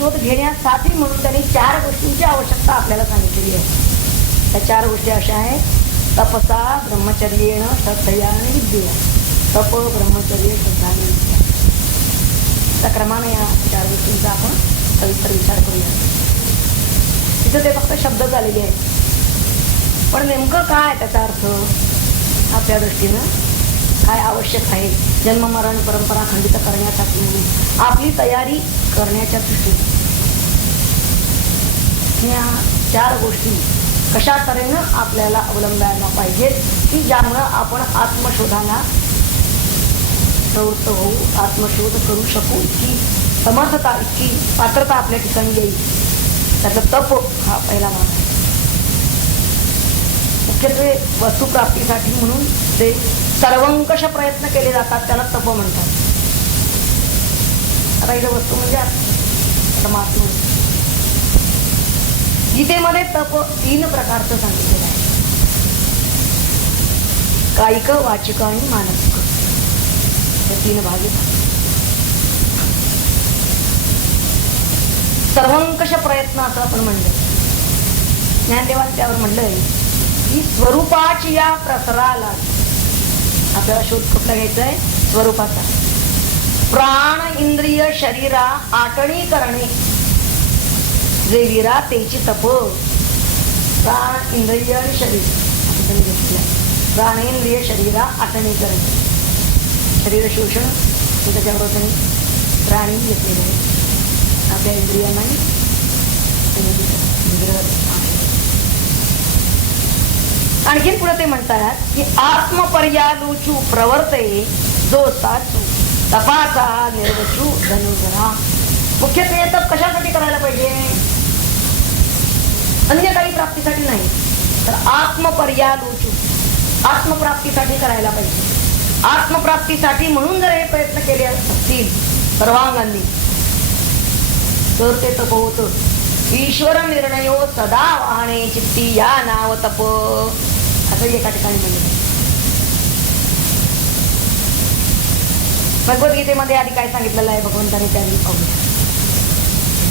आत्मशोध घेण्यासाठी म्हणून त्यांनी 4 गोष्टींची आवश्यकता आपल्याला सांगितलेली आहे. त्या 4 गोष्टी अशा आहेत: तपसा, ब्रह्मचर्येण, श्रद्धया आणि विद्येया. तप, ब्रह्मचर्य, श्रद्धा आणि विद्या. त्या क्रमाने या 4 गोष्टींचा आपण सविस्तर विचार करूया. तिथं ते फक्त शब्द झालेले आहेत, पण नेमकं काय त्याचा अर्थ आपल्या दृष्टीनं काय आवश्यक आहे जन्म मरण परंपरा खंडित करण्यासाठी म्हणून आपली तयारी करण्याच्या दृष्टीने या 4 गोष्टी कशा तऱ्हेनं आपल्याला अवलंबायला पाहिजेत की ज्यामुळं आपण आत्मशोधाला प्रवृत्त होऊ, आत्मशोध करू शकू, इतकी समर्थता, इतकी पात्रता आपल्या ठिकाणी येईल. त्याचं तप हा पहिला भाग आहे. मुख्यत्वे वस्तुप्राप्तीसाठी म्हणून ते सर्वंकष प्रयत्न केले जातात, त्याला तप म्हणतात. आता इथं वस्तू म्हणजे परमात्मा. गीतेमध्ये तप 3 प्रकारचं सांगितलेलं आहे: कायिक, वाचिक आणि मानसिक. हे 3 भाग आहेत. सर्वंकष प्रयत्न असं आपण म्हणलं. ज्ञानदेवाने त्यावर म्हणलंय की स्वरूपाची या प्रसराला आपल्याला शोध कुठला घ्यायचा आहे? स्वरूपाचा. प्राण, इंद्रिय, शरीरा आटणी करणे जे वीरा तेची तप. प्राण, इंद्रिय आणि शरीर असं त्यांनी घेतलं. प्राणेंद्रिय शरीरा आटणी करणे, शरीर शोषण त्याच्याबरोबर त्यांनी प्राणी घेतलेले आहे. आपल्या इंद्रियांना आणखीन पुढे ते म्हणतात की आत्मपर्यालूचू प्रवर्ते जो साचू तपाचा निर्वचू धनुधरा. मुख्यत्वे तप कशासाठी करायला पाहिजे? अन्य काही प्राप्तीसाठी नाही, तर आत्मपर्यालूचू आत्मप्राप्तीसाठी करायला पाहिजे. आत्मप्राप्तीसाठी म्हणून जर हे प्रयत्न केले असतील सर्वांगांनी तर ते तप होतं. ईश्वर निर्णयो सदा वाहणे चित्ती या नाव तप, असं एका ठिकाणी म्हणलं. भगवद्गीतेमध्ये आधी काय सांगितलेलं आहे भगवंताने त्याने पाहूया.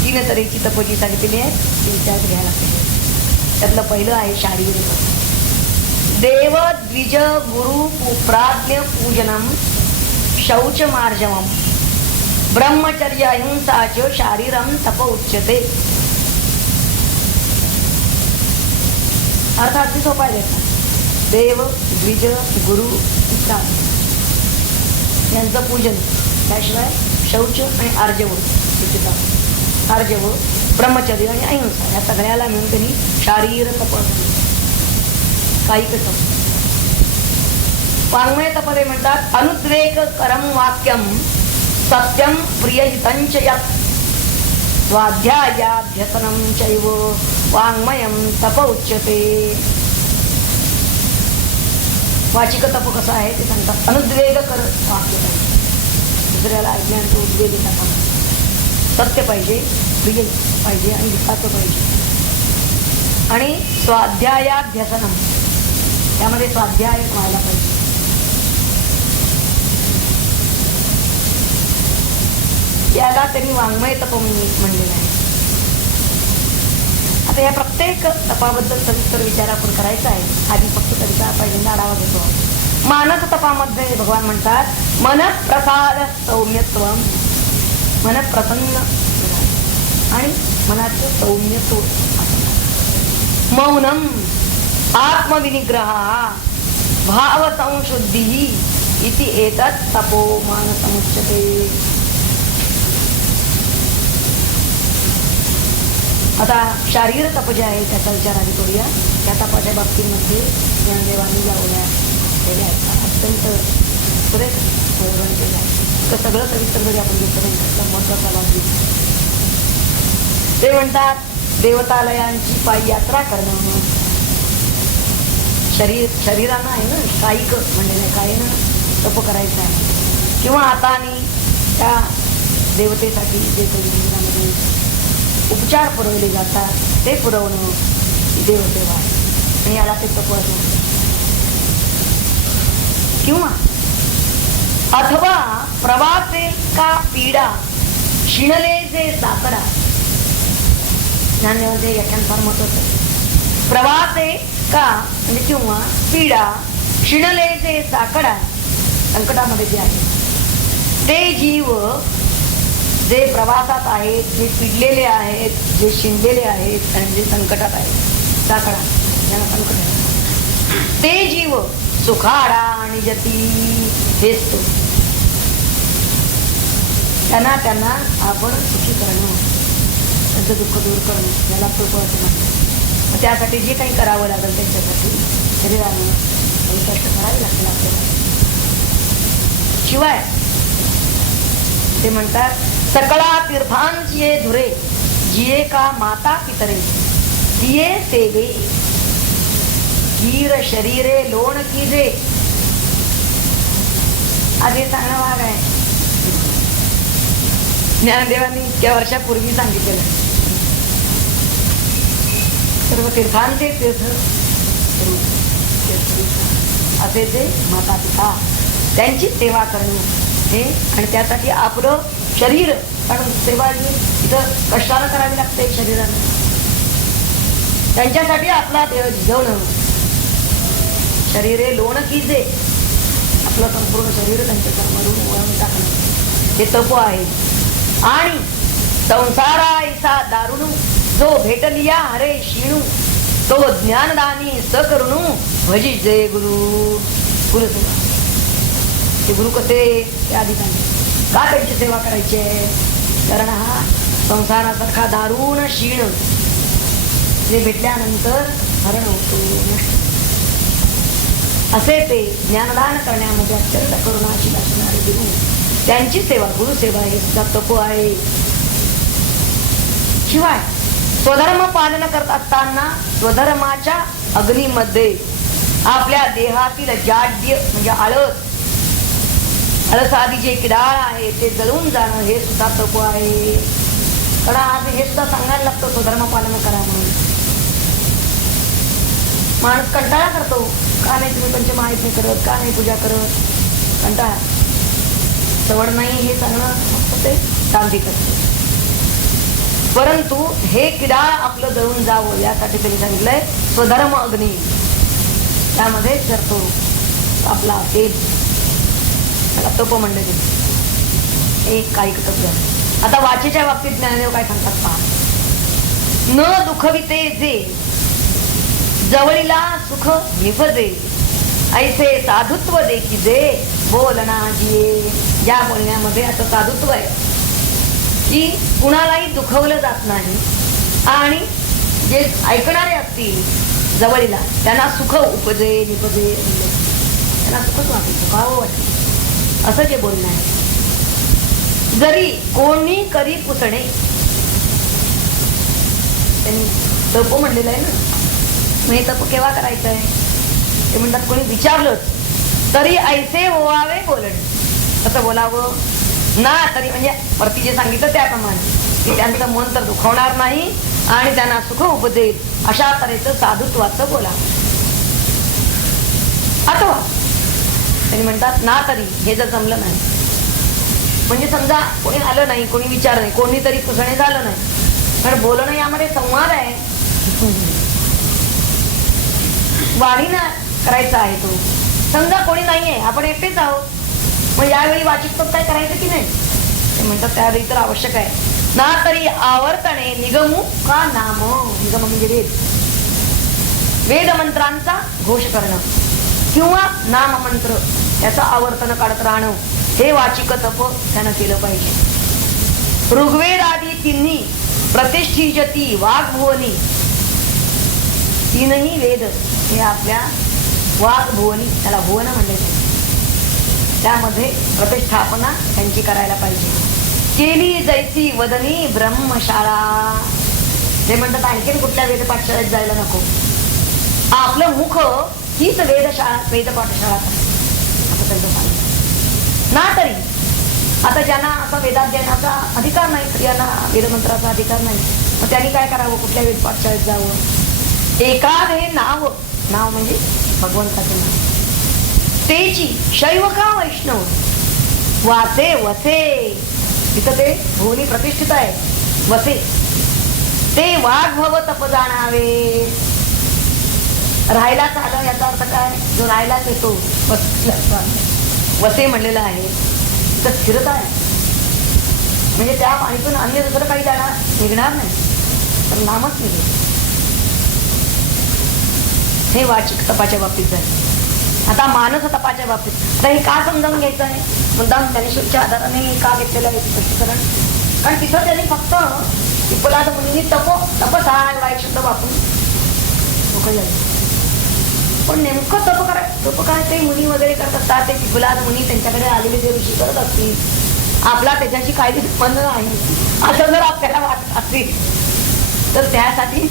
3 तऱ्हेची तप जी सांगितलेली आहे ती विचारात घ्यायला पाहिजे. त्यातलं पहिलं आहे शारीरिक. देव द्विज गुरु प्राज्ञ पूजनम शौच मार्जवम ब्रह्मचर्य अहिंसाच शारीरम तप उच्यते. अर्थ अगदी सोपा आहे. देव, द्विज, गुरु, यांचं पूजन, त्याशिवाय शौच आणि आर्जव, आर्जव, ब्रह्मचर्य आणि अहिंसा या सगळ्याला मिळून त्यांनी शारीर तप, कायिक तप. वाङ्मय तपदे म्हणतात अनुद्वेग करम वाक्यम सत्यम प्रियहितंच यत् स्वाध्यायाभ्यसनं चैव वाङ्मयं तप उच्यते. वाचिक तप कसं आहे ते सांगतात. अनुद्वेग कर वाक्य पाहिजे, दुसऱ्याला ऐकण्याचं उद्वेग येतात. सत्य पाहिजे, प्रिय पाहिजे आणि हिताचं पाहिजे. आणि स्वाध्यायाभ्यसनं, त्यामध्ये स्वाध्याय व्हायला पाहिजे. याला त्यांनी वाङ्मय तप म्हणलेलं आहे. आता या प्रत्येक तपाबद्दल सविस्तर विचार आपण करायचा आहे. आधी फक्त त्यांचा पहिल्यांदा आढावा घेतो. मानस तपामध्ये भगवान म्हणतात मन प्रसाद सौम्यत्व, मन प्रसन्न आणि मनाचं सौम्यत्व, मौनम आत्मविनिग्रह भाव संशुद्धी इति एतत् तपो मानसमुच्यते. आता शारीर तप जे आहे त्याचा विचार आधी करूया. त्या तपाच्या बाबतीमध्ये ज्ञानदेवांनी लावल्या केल्या अत्यंत सुरेख वर्णन केलं आहे. तर सगळं सविस्तर जरी आपण घेतलं नाही त्याचा महत्वाचा लाभ घेऊ. ते म्हणतात देवतालयांची पायी यात्रा करणं, शरीरानं आहे ना कायिक म्हणजे कायेनं तप करायचं आहे, किंवा हाताने त्या देवतेसाठी जे काही मंदिरामध्ये उपचार पुरवले जातात ते पुरवणं देवसेवा आहे आणि याला ते तप असं. किंवा अथवा प्रवासे का पीडा शिणले जे साकडा ज्ञानदेवांचे व्याख्यान फार महत्वाचं. प्रवासे का म्हणजे किंवा पीडा शिणले जे साकडा, संकटामध्ये जे आहे ते जीव जे प्रवासात आहेत, जे पिडलेले आहेत, जे शिंदलेले आहेत आणि जे संकटात आहेत, साकडा ज्यांना संकट आहे ते जीव सुखाडा आणि जती हेच तो. त्यांना आपण सुखी करणं, त्यांचं दुःख दूर करणं याला प्रपंच म्हणतात. त्यासाठी जे काही करावं लागेल त्यांच्यासाठी शरीरानं काही कष्ट करावे लागतील आपल्याला. शिवाय ते म्हणतात सकळा तीर्थांची धुरे जिये का माता पितरे दिये सेवे हीर शरीरे लोण कीजे. आधी सांगणं भाग आहे. ज्ञानदेवांनी इतक्या वर्षापूर्वी सांगितलेलं. सर्व तीर्थांचे तीर्थ असे ते माता पिता त्यांची सेवा करणं हे, आणि त्यासाठी आपलं शरीर, कारण सेवा इथं कष्टानं करावी लागते शरीरानं, त्यांच्यासाठी आपला देह झिजवणं. शरीरे लोण कीजे, आपलं संपूर्ण शरीर त्यांच्या कर्मावरून वळवून टाकणं हे तप आहे. आणि संसारा ऐसा दारुणू जो भेटलिया हरे शिणू तो ज्ञानदानी सकरुणू भजी जय गुरु. गुरुसेवा, ते गुरु कसे ते आधी सांगितले. का त्यांची सेवा करायची आहे? कारण हा संसारासारखा दारुण क्षीण जे भेटल्यानंतर हरण होतो, असे ते ज्ञानदान करण्यामध्ये अत्यंत करुणाशील असणारे गुरु, त्यांची सेवा, गुरुसेवा हे सुद्धा तप आहे. शिवाय स्वधर्म पालन करत असताना स्वधर्माच्या अग्नीमध्ये आपल्या देहातील जाड्य म्हणजे आळस आदी जे किडाळ आहे ते जळून जाणं हे सुद्धा तप आहे. कारण आज हे सुद्धा सांगायला लागतं स्वधर्म पालन करा म्हणून. माणूस कंटाळा करतो, का नाही तुम्ही पंचमहायज्ञ करत, का नाही पूजा करत, कंटाळा, सवड नाही हे सांगणं फक्त ते दांभिक असते. परंतु हे किडाळ आपलं जळून जावं यासाठी त्यांनी सांगितलंय स्वधर्म अग्नी, त्यामध्ये जरतो आपला तेल, त्याला तप म्हणले ते एक काही तप झालं. आता वाचेच्या बाबतीत ज्ञानदेव काय सांगतात पहा. न दुखविते जे जवळीला सुख निपजे ऐसे साधुत्व देखी जे बोलना जिये. या बोलण्यामध्ये असं साधुत्व आहे की कुणालाही दुखवलं जात नाही आणि जे ऐकणारे असतील जवळीला त्यांना सुख उपजे निपजे, त्यांना सुखच वाटेल, सुखावं वाटेल असं जे बोलणं आहे. जरी कोणी करी पुसणे, त्यांनी तप म्हणलेलं आहे ना. मग हे तप केव्हा करायचं आहे ते म्हणतात, कोणी विचारलंच तरी ऐसे ओवावे बोलणे, कसं बोलावं ना तरी, म्हणजे वरती जे सांगितलं त्याप्रमाणे की त्यांचं मन तर दुखवणार नाही आणि त्यांना सुख उपजेल अशा तऱ्हेचं साधुत्वाचं बोलावं. अथवा त्यांनी म्हणतात ना तरी हे जर जमलं नाही, म्हणजे समजा कोणी आलं नाही, कोणी विचार नाही, कोणीतरी पुसणे झालं नाही, कारण बोलणं यामध्ये संवाद आहे, वाणीनं करायचा आहे तो. समजा कोणी नाहीये, आपण एकटेच आहोत, मग यावेळी वाचिक तप काय करायचं की नाही ते म्हणतात त्यावेळी तर आवश्यक आहे. ना तरी आवर्तने निगमू का नाम, निगम म्हणजे वेद मंत्रांचा घोष करणं किंवा नाम मंत्र याचं आवर्तन काढत राहणं हे वाचिक तप त्यानं केलं पाहिजे. ऋग्वेद आदी तिन्ही प्रतिष्ठिजती वाग्भुवनी, तीनही वेद हे आपल्या वाग्भुवनी, त्याला भुवन म्हणले जाते, त्यामध्ये प्रतिष्ठापना त्यांची करायला पाहिजे. केली जैसी वदनी ब्रह्मशाळा, ते म्हणतात आणखीन कुठल्या वेद पाठशाळेत जायला नको, आपलं मुख हीच वेदशाळा, वेद पाठशाळा असं त्यांचं सांगितलं. ना तरी आता ज्यांना असा वेदाध्ययनाचा अधिकार नाही, स्त्रियांना वेदमंत्राचा अधिकार नाही, मग त्यांनी काय करावं, कुठल्या वेद पाठशाळेत जावं. एकाद हे नाव, नाव म्हणजे भगवंताचे नाव, तेची शैव का वैष्णव वासे वसे, तिथं ते भुवनी प्रतिष्ठित आहे वसे, ते वाग्भव तप जाणावे. राहायलाच आलं याचा अर्थ काय? जो राहायलाच येतो वसे म्हणलेला आहे तर स्थिरता आहे. म्हणजे त्या पाणीतून अन्य दुसरं काही जाणार निघणार नाही, तर नामच निघेल. हे वाचिक तपाच्या बाबतीत झाले. आता मानस तपाच्या बाबतीत आता हे का समजावून घ्यायचं आहे? मुद्दाम ज्ञानेश्वरीच्या आधाराने का घेतलेलं आहे स्पष्टीकरण? कारण तिथं त्यांनी फक्त पिपलाद मुनींनी तपस हा वाईट शब्द वापरून मोकळे झाले. पण नेमकं तप काय ते मुनी वगैरे करत असतात, ते पिपलाद मुनी त्यांच्याकडे आलेले जे ऋषी करत असतील, आपला त्याच्याशी काही संबंध नाही असं जर आपल्याला वाटत असेल तर त्यासाठी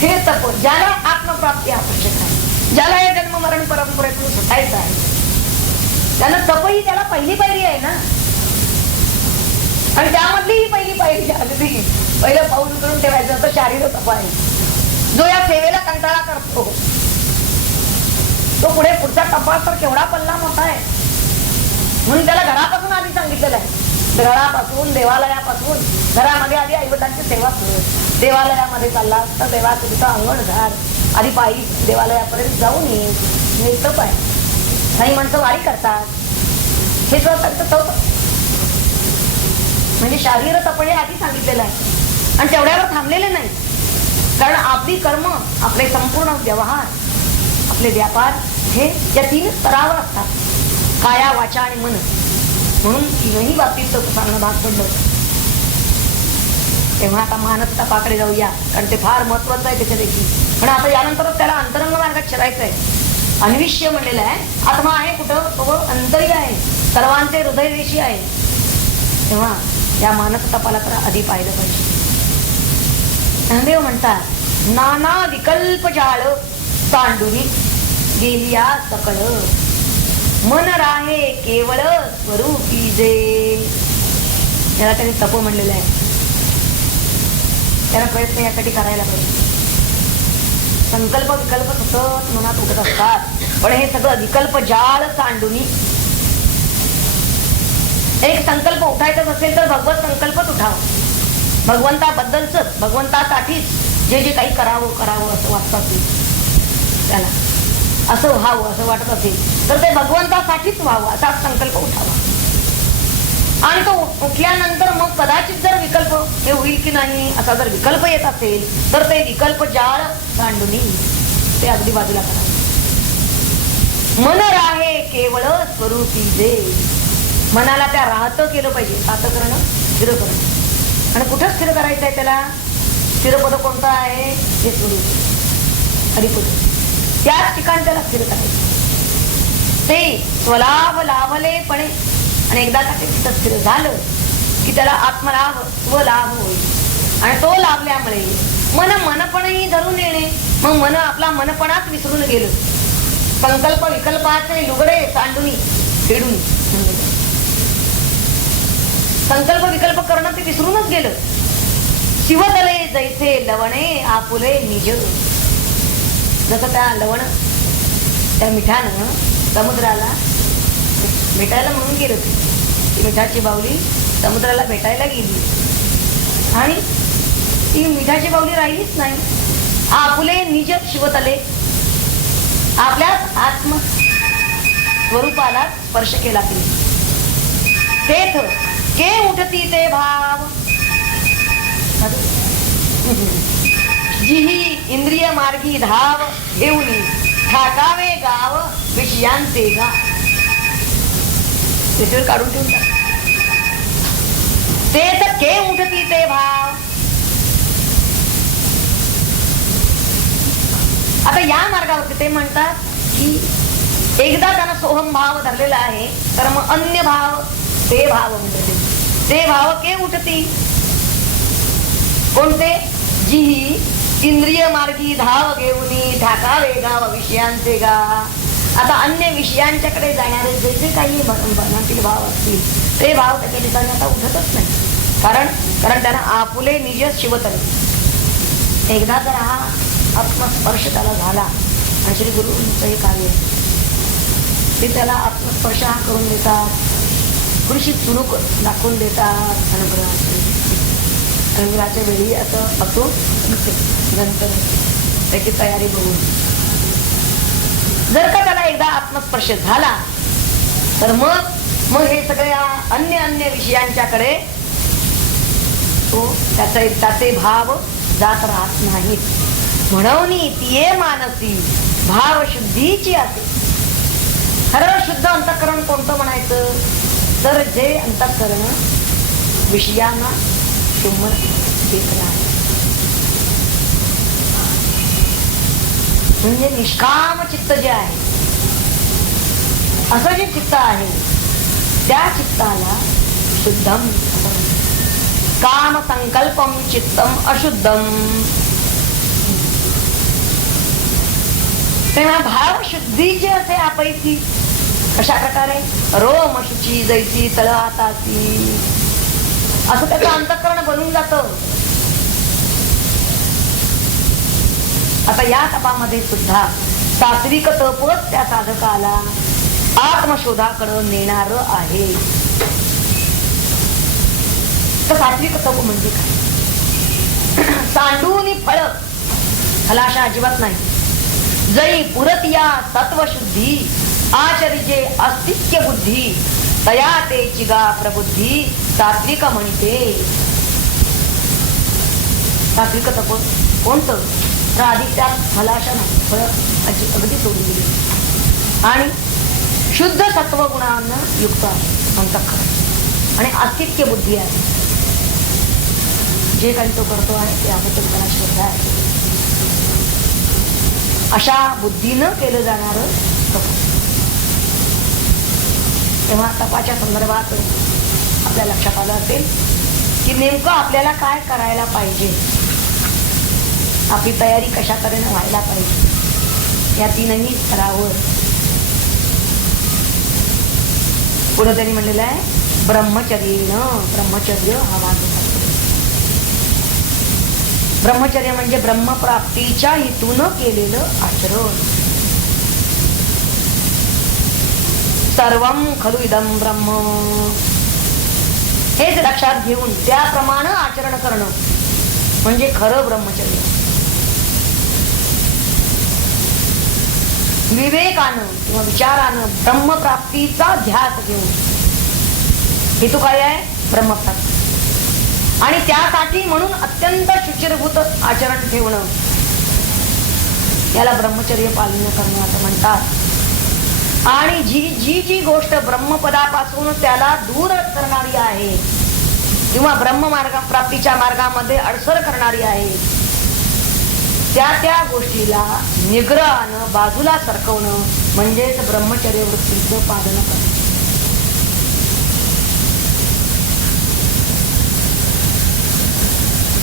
हे तप ज्याला आत्मप्राप्ती आवश्यक आहे, ज्याला या जन्म मरण परंपरेतून सुटायचं आहे, त्यानं तप ही त्याला पहिली पायरी आहे ना. आणि त्यामधली ही पहिली पायरी अगदी पहिलं पाऊल उचलून ठेवायचं तर शारीरिक तप आहे. जो या सेवेला कंटाळा करतो तो पुढचा तपास तर केवढा पल्ला मोठा आहे. म्हणून त्याला घरापासून आधी सांगितलेलं आहे. घरापासून देवालयापासून घरामध्ये आधी आईवडिलांची सेवा कर. देवालयामध्ये चालला तर देवाचं तिथं अंगण झाड, आधी पायी देवालयापर्यंत जाऊन ये. तप आहे. काही माणसं वारी करतात, हे तप म्हणजे शारीरिक तप हे आधी सांगितलेलं आहे. आणि तेवढ्यावर थांबलेले नाही, कारण आपली कर्म, आपले संपूर्ण व्यवहार, आपले व्यापार हे या 3 स्तरावर असतात, काया वाचा आणि मन. म्हणून तीनही बाबतीत तप सांगणं भाग पडलं. तेव्हा आता मानस तपाकडे जाऊया, कारण ते फार महत्वाचं आहे त्याच्या देखील. पण आता यानंतरच त्याला अंतरंग मार्गात शिरायचं आहे. अन्विष्य म्हणलेलं आहे. आत्मा आहे कुठं? तो अंतरी आहे, सर्वांचे हृदयदेशी आहे. तेव्हा या मानस तपाला तर आधी पाहिलं पाहिजे. ज्ञानदेव म्हणतात, नाना विकल्प जाळ सांडुनी गेलिया सकळ, मन राहे केवळ स्वरूपी जे. याला त्यांनी तप म्हणलेलं आहे. त्याला प्रयत्न यासाठी करायला पाहिजे. संकल्प विकल्प सतत मनात उठत असतात, पण हे सगळं विकल्प जाळ सांडुनी. एक संकल्प उठायचाच असेल तर भगवत संकल्पच उठावा. भगवंताबद्दलच, भगवंतासाठीच जे जे काही करावं असं वाटत असेल, त्याला असं व्हावं असं वाटत असेल तर ते भगवंतासाठीच व्हावं असा संकल्प उठावा. आणि तो उठल्यानंतर मग कदाचित जर विकल्प हे होईल की नाही असा जर विकल्प येत असेल तर ते विकल्प जाळ सांडुनी ते अगदी बाजूला करा. मन राहे केवळ स्वरूपी जे. मनाला त्या राहतं केलं पाहिजे. राहतं करणं, स्थिर करणं. आणि कुठं स्थिर करायचं आहे त्याला? स्थिरपद कोणतं आहे? हे स्वरूप हरिपद. त्याच ठिकाणी त्याला स्थिर करायचं. ते स्वलाभ लाभलेपणे. आणि एकदा का ते तिथं स्थिर झालं की त्याला आत्मलाभ स्वलाभ होईल. आणि तो लाभल्यामुळे मनपणही धरून येणे. मग मन आपला मनपणाच विसरून गेलं. संकल्प विकल्पाचे लुगडे सांडून फेडून, संकल्प विकल्प करणं ते विसरूनच गेलं. शिवतले जैसे लवणे आपुले निज. जसं त्या लवण त्या मिठानं समुद्राला भेटायला म्हणून गेलं. ती मिठाची बाहुली समुद्राला भेटायला गेली आणि ती मिठाची बाहुली राहिलीच नाही. आपुले निज शिवतले. आपल्याच आत्म स्वरूपाला स्पर्श केला तिने. तेथ के उठती ते भाव. जिही इंद्रिय मार्गी धाव घेऊन ठाकावे गाव विषयांचे गा. त्याच्यावर काढून ठेवून टाक. तेथ के उठती ते भाव. आता या मार्गावरती ते म्हणतात की एकदा त्यांना सोहम भाव धरलेला आहे तर मग अन्य भाव ते भाव म्हणते. ते भाव के उठती. कोणते? जी इंद्रिय मार्गी धाव घेऊन ठाकावे गाव विषयांचे गा. आता अन्य विषयांच्याकडे जाणारे जे जे काही मनातील भाव असतील ते भाव त्याच्या ठिकाणी आता उठतच नाही. कारण त्यांना आपुले निज शिवतले. एकदा जर हा आत्मस्पर्श त्याला झाला आणि श्री गुरुंचं हे कार्य ते त्याला आत्मस्पर्श हा करून देतात. थोडीशी चुणूक दाखवून देतात अनुग्रहाची. रंगाच्या वेळी असं असो नंतर त्याची तयारी बघून जर का त्याला एकदा आत्मस्पर्श झाला तर मग हे सगळ्या अन्य विषयांच्याकडे तो त्याचे भाव जात राहत नाहीत. म्हणून तिये मानसी भाव शुद्धीची असे. खरं शुद्ध अंतःकरण कोणतं म्हणायचं तर जे अंतःकरण विषयांना चुंबन देत नाही, म्हणजे निष्काम चित्त जे आहे असं जे चित्त आहे त्या चित्ताला शुद्धम. काम संकल्पम चित्तम अशुद्धम. तेव्हा भाव शुद्धीचे असे आपैती कशा प्रकारे रोम शुची जैसी तळ हाताची असं त्याचं अंतःकरण बनून जात. आता या तपामध्ये सुद्धा सात्विक तपच त्या साधकाला आत्मशोधाकडे नेणार आहे. तर सात्विक तप म्हणजे काय? सांडून फळ फलाशा अजिबात नाही. जै पुरतिया सत्वशुद्धी आचरिजे अस्तित्व बुद्धी तया ते चिगा प्रबुद्धी सात्विक म्हणते. सात्विक तप कोणतं? तर आधी त्यात फलाशा नाही, फळ अगदी सोडून दिली आणि शुद्ध सत्व गुणांना युक्त आहे अंतःकरण आणि अस्तित्व बुद्धी आहे. जे काही तो करतो आहे ते अमृत त्याला श्रद्धा आहे. अशा बुद्धीनं केलं जाणार तप. तेव्हा तपाच्या संदर्भात आपल्या लक्षात आलं असेल की नेमकं आपल्याला काय करायला पाहिजे, आपली तयारी कशा तऱ्हेने व्हायला पाहिजे. या तीनही स्तरावर पुढे त्यांनी म्हणलेलं आहे ब्रह्मचर्येनं. ब्रह्मचर्य हा मार्ग. ब्रह्मचर्य म्हणजे ब्रह्मप्राप्तीच्या हेतून केलेलं आचरण. सर्वम खलु इदम ब्रह्म हेच लक्षात घेऊन त्याप्रमाणे आचरण करणं म्हणजे खरं ब्रह्मचर्य. विवेकानं किंवा विचारानं ब्रह्मप्राप्तीचा ध्यास घेऊन हेतू काय आहे? ब्रह्मप्राप्ती. आणि त्यासाठी म्हणून अत्यंत शुचिरभूत आचरण ठेवणं याला ब्रह्मचर्य पालन करणं असं म्हणतात. आणि जी गोष्ट ब्रह्मपदापासून त्याला दूर करणारी आहे किंवा प्राप्तीच्या मार्गामध्ये अडसर करणारी आहे त्या गोष्टीला निग्रहानं बाजूला सरकवणं म्हणजेच ब्रह्मचर्य वृत्तीचं पालन करणं.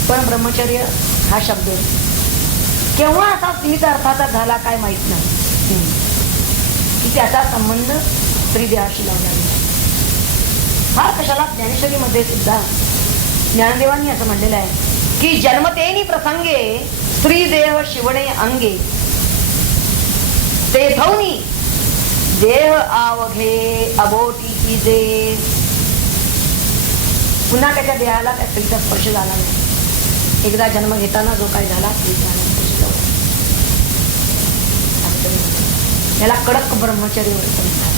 पण ब्रह्मचर्य हा शब्द केव्हा असा सीमित अर्थाचा झाला काय माहित नाही की त्याचा संबंध स्त्रीदेहाशी लावला गेला. हा कशाला ज्ञानेश्वरीमध्ये सुद्धा ज्ञानदेवांनी असं म्हणलेलं आहे की जन्मतेनी प्रसंगे स्त्रीदेह शिवणे अंगे तेथौनी देह आवघे अबोटी जे. पुन्हा त्याच्या देहाला त्या स्त्रीचा स्पर्श झाला नाही. एकदा जन्म घेताना जो काही झाला याला कडक ब्रह्मचर्य म्हणतात.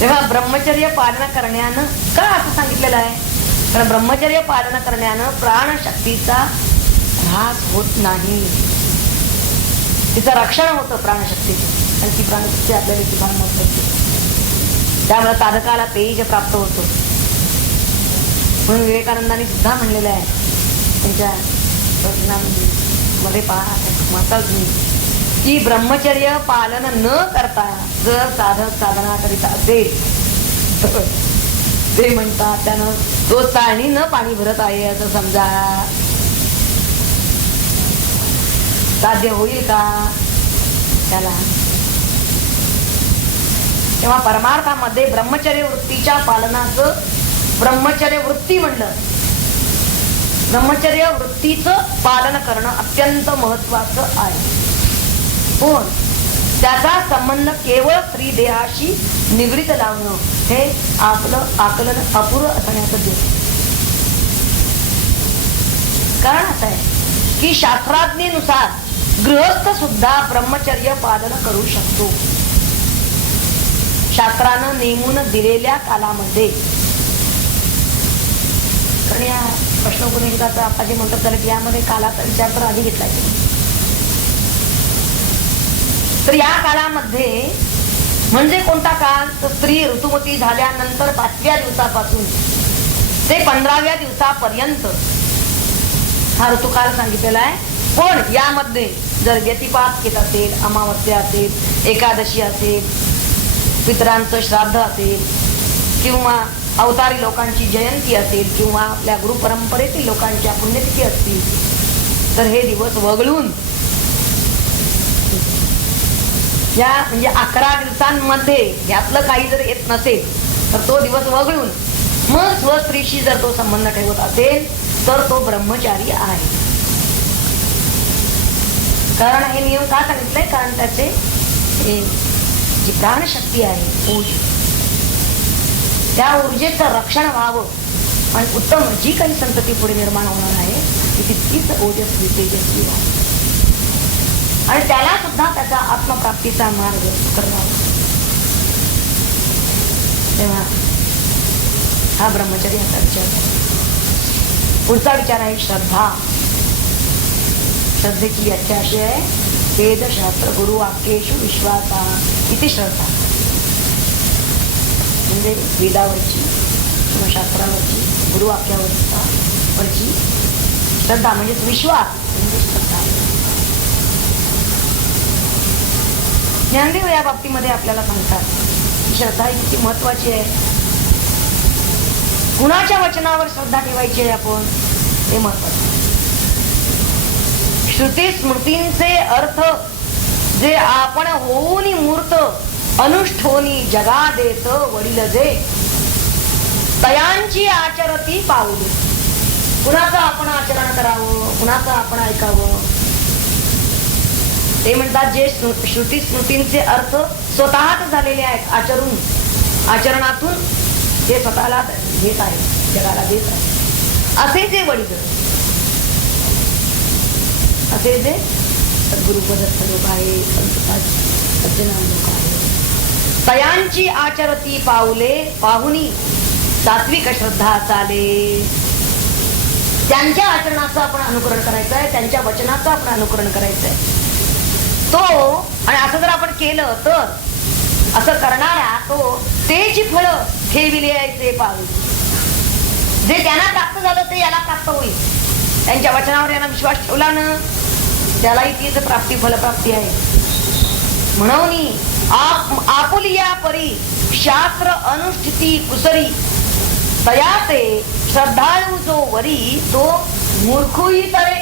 तेव्हा ब्रह्मचर्य पालन करण्यानं का असं सांगितलेलं आहे? तर ब्रह्मचर्य पालन करण्यानं प्राणशक्तीचा ऱ्हास होत नाही, तिचं रक्षण होतं प्राणशक्तीचं. आणि ती प्राणशक्ती आपल्याला ती भान महत्वाची. त्यामुळे साधकाला तेज प्राप्त होतो. म्हणून विवेकानंदांनी सुद्धा म्हणलेलं आहे त्यांच्या मध्ये पहा की ब्रह्मचर्य पालन न करता जर साधक साधना करीत असेल ते म्हणतात त्यानं तो चाळणीनं पाणी भरत आहे असं समजा. साध्य होईल का त्याला? तेव्हा परमार्थामध्ये ब्रह्मचर्य वृत्तीच्या पालनाचं ब्रह्मचर्य वृत्ती म्हणलं. ब्रह्मचर्य वृत्तीचं पालन करणं अत्यंत महत्वाचं आहे. पण त्याचा संबंध केवळ स्त्री देहाशी निगडीत लावणं हे आपलं आकलन अपुरं असण्याचं दिसतं. कारण असं आहे की शास्त्राज्ञेनुसार गृहस्थ सुद्धा ब्रह्मचर्य पालन करू शकतो. शास्त्रानं नेमून दिलेल्या कालामध्ये. कारण या प्रश्नोपनिषदाचा आपण जे म्हणतात झालं की यामध्ये कालाचा विचार तर आधी घेतला. तर या काळामध्ये म्हणजे कोणता काळ, तर स्त्री ऋतुमती झाल्यानंतर 5व्या दिवसापासून ते 15व्या दिवसापर्यंत हा ऋतुकाल सांगितलेला आहे. पण यामध्ये जर व्यतिपात येत असेल, अमावस्या असेल, एकादशी असेल, पितरांचं श्राद्ध असेल, किंवा अवतारी लोकांची जयंती असेल, किंवा आपल्या गुरु परंपरेतील लोकांच्या पुण्यतिथी असतील, तर हे दिवस वगळून या म्हणजे 11 दिवसांमध्ये यातलं काही जर येत नसेल तर तो दिवस वगळून मग स्वस्त्रीशी जर तो संबंध ठेवत असेल तर तो ब्रह्मचारी आहे. कारण हे नियम का सांगितलंय, कारण त्याचे जी प्राणशक्ती आहे ऊर्जा, त्या ऊर्जेचं रक्षण व्हावं आणि उत्तम जी काही संतती पुढे निर्माण होणार आहे ती तितकीच ओजस्वी तेजस्वी व्हावी आणि त्याला सुद्धा त्याचा आत्मप्राप्तीचा मार्ग करावा. तेव्हा हा ब्रह्मचर्याचा विचार. पुढचा विचार आहे श्रद्धा. श्रद्धेची व्याख्या अशी आहे, वेद शास्त्र गुरु वाक्येषु विश्वासा इति श्रद्धा. म्हणजे वेदावरची किंवा शास्त्रावरची गुरुवाक्यावरची श्रद्धा म्हणजे विश्वास म्हणजे श्रद्धा. ज्ञानदेव या बाबतीमध्ये आपल्याला सांगतात की श्रद्धा ही किती महत्वाची आहे. कुणाच्या वचनावर श्रद्धा ठेवायची आहे आपण, हे महत्वाचं. श्रुती स्मृतींचे अर्थ जे आपण होऊनी मूर्त अनुष्ठोनी जगा देत वडील जे तयांची आचरती पाऊल. कुणाचं आपण आचरण करावं, कुणाचं आपण ऐकावं. ते म्हणतात जे श्रुती स्मृतींचे अर्थ स्वतःच झालेले आहेत आचरणातून ते स्वतःला देत आहे, जगाला देत आहे, असे जे वडील, असे जे सद्गुरुपदस्थ लोक आहे, सज्जनान लोक आहे, तयांची आचरती पाऊले पाहुनी सात्विक श्रद्धा चाले. त्यांच्या आचरणाचं आपण अनुकरण करायचं आहे, त्यांच्या वचनाचं आपण अनुकरण करायचं आहे. तो आणि असं जर आपण केलं तर असं करणारा तो तेची फळं ठेविले यायचे पाहू. जे त्यांना प्राप्त झालं ते याला प्राप्त होईल. त्यांच्या वचनावर यांना विश्वास ठेवला ना, त्यालाही तीच प्राप्ती फलप्राप्ती आहे. म्हणून आपुलिया परी शास्त्र अनुष्ठिती कुसरी तयाते श्रद्धाळू जो वरी तो मूर्खही तरे.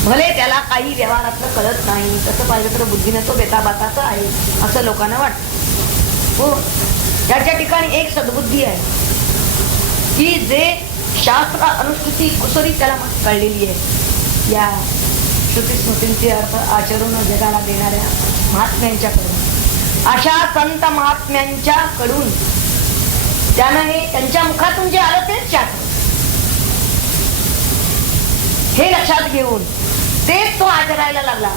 भले त्याला काही व्यवहारातलं कळत नाही, तसं पाहिलं तर बुद्धीने तो बेताबाताचा आहे असं लोकांना वाटत. हो, याच्या ठिकाणी एक सद्बुद्धी आहे की जे शास्त्र अनुष्ठिती कुसरी त्याला कळलेली आहे. या श्रुती स्मृतींचे अर्थ आचरून जगाला देणाऱ्या महात्म्यांच्याकडून, अशा संत महात्म्यांच्याकडून त्यानं हे त्यांच्या मुखातून जे आलं तेच शास्त्र हे लक्षात घेऊन तेच तो आचरायला लागला.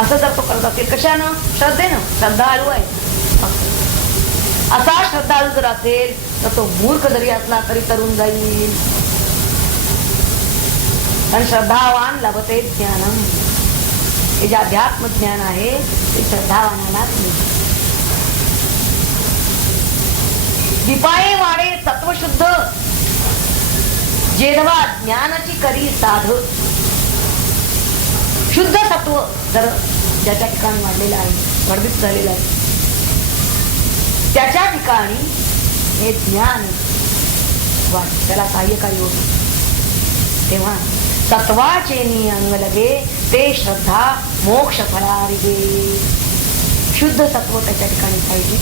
असं जर तो करत असेल कशानं, श्रद्धेनं, श्रद्धाळू आहे. असा श्रद्धाळू जर असेल तर तो मूर्ख जरी असला तरी तरुण जाईल. आणि श्रद्धावान लभते ज्ञानम. हे जे अध्यात्म ज्ञान आहे ते श्रद्धावानालाच मिळते. दीपाये वाढे सत्वशुद्ध जेधवा ज्ञानाची करी साध. शुद्ध सत्व जर ज्याच्या ठिकाणी वाढलेलं आहे, वर्धित झालेलं आहे, त्याच्या ठिकाणी हे ज्ञान वाढ त्याला सहाय्यकारी होत. तेव्हा सत्वाचे अंग लगे ते श्रद्धा मोक्ष फळारिगे. शुद्ध सत्व त्याच्या ठिकाणी पाहिजे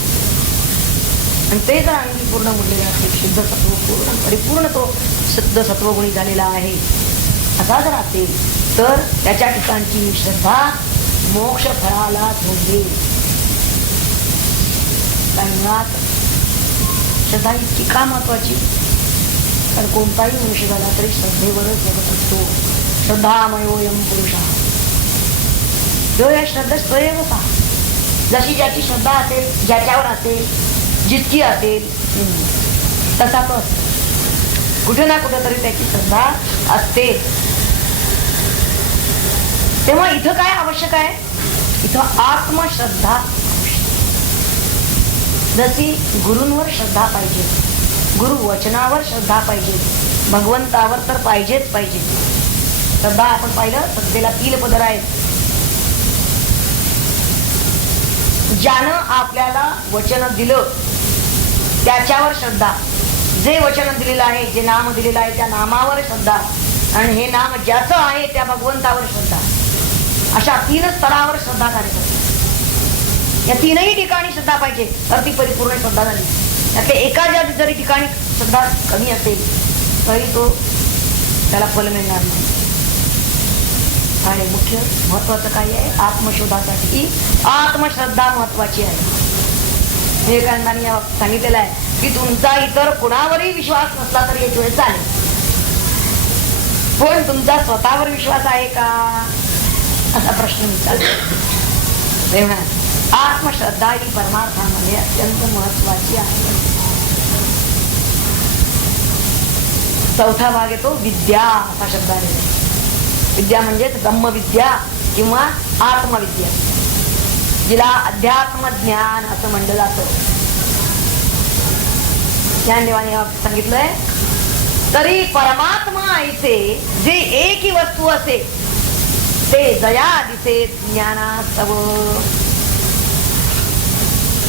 आणि ते जर अंगी पूर्ण मुडलेले असेल, शुद्ध सत्व पूर्ण परिपूर्ण तो शुद्ध सत्वगुणी झालेला आहे असा जर असेल तर त्याच्या ठिकाणची श्रद्धा मोक्ष फळाला जोडेल. श्रद्धा इतकी का महत्वाची, तर कोणताही मनुष्य झाला तरी श्रद्धेवरच जगत असतो. श्रद्धामयोयम पुरुष. जो या श्रद्धा स्वयं पहा, जशी ज्याची श्रद्धा असेल, ज्याच्यावर असेल, जितकी असेल तसा तो असतो. कुठे ना कुठे तरी त्याची श्रद्धा असते. तेव्हा इथं काय आवश्यक आहे? इथं आत्मश्रद्धा. जशी गुरूंवर श्रद्धा पाहिजे, गुरु वचनावर श्रद्धा पाहिजे, भगवंतावर तर पाहिजेच पाहिजे. श्रद्धा आपण पाहिलं, श्रद्धेला 3 पदर आहेत. ज्यानं आपल्याला वचन दिलं त्याच्यावर श्रद्धा, जे वचन दिलेलं आहे, जे नाम दिलेलं आहे त्या नामावर श्रद्धा, आणि हे नाम ज्याचं आहे त्या भगवंतावर श्रद्धा. अशा 3 स्तरावर श्रद्धा कार्य करते. या 3ही ठिकाणी श्रद्धा पाहिजे तर ती परिपूर्ण श्रद्धा झाली. त्यातल्या एका जरी ठिकाणी श्रद्धा कमी असेल तरी तो त्याला फल मिळणार नाही. आणि मुख्य महत्वाचं काय आहे? आत्मशोधासाठी आत्मश्रद्धा महत्वाची आहे. विवेकानंदांनी सांगितलेलं आहे की तुमचा इतर कुणावरही विश्वास नसला तरी एक वेळ चालेल, पण तुमचा स्वतःवर विश्वास आहे का असा प्रश्न विचारतो. तेव्हा आत्मश्रद्धा ही परमार्थामध्ये अत्यंत महत्वाची आहे. 4था भाग येतो विद्या असा शब्द आहे. विद्या म्हणजेच ब्रह्मविद्या किंवा आत्मविद्या, जिला अध्यात्म ज्ञान असं म्हणलं जातं. ज्ञानदेवाने सांगितलंय तरी परमात्मा ऐसे जे एकी वस्तू असे ते जया दिसे ज्ञानास्तव.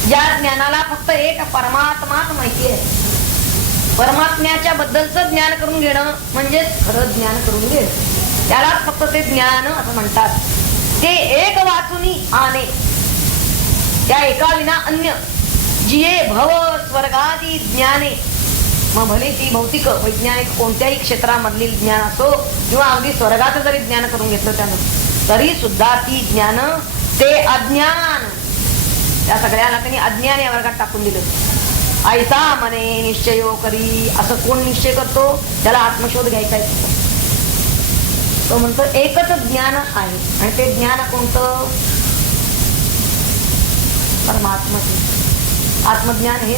ज्या ज्ञानाला फक्त एक परमात्माच माहिती आहे, परमात्म्याच्या बद्दलच ज्ञान करून घेणं म्हणजे खरं ज्ञान करून घेणं, त्याला फक्त ते ज्ञान असं म्हणतात. ते एक वाचुनी आणे, त्या एका विना अन्य. जिये भव स्वर्गादी ज्ञाने, मग भले ती भौतिक वैज्ञानिक कोणत्याही क्षेत्रामधील ज्ञान असो किंवा अगदी स्वर्गाचं जरी ज्ञान करून घेतलं त्यानं, तरी सुद्धा ती ज्ञान ते अज्ञान, त्या सगळ्याला त्यांनी अज्ञान या वर्गात टाकून दिलं. ऐसा मने निश्चयो करी, असं कोण निश्चय करतो? त्याला आत्मशोध घ्यायचा आहे. तो म्हणतो एकच ज्ञान आहे, आणि ते ज्ञान कोणतं? परमात्म्याचे आत्मज्ञान. हे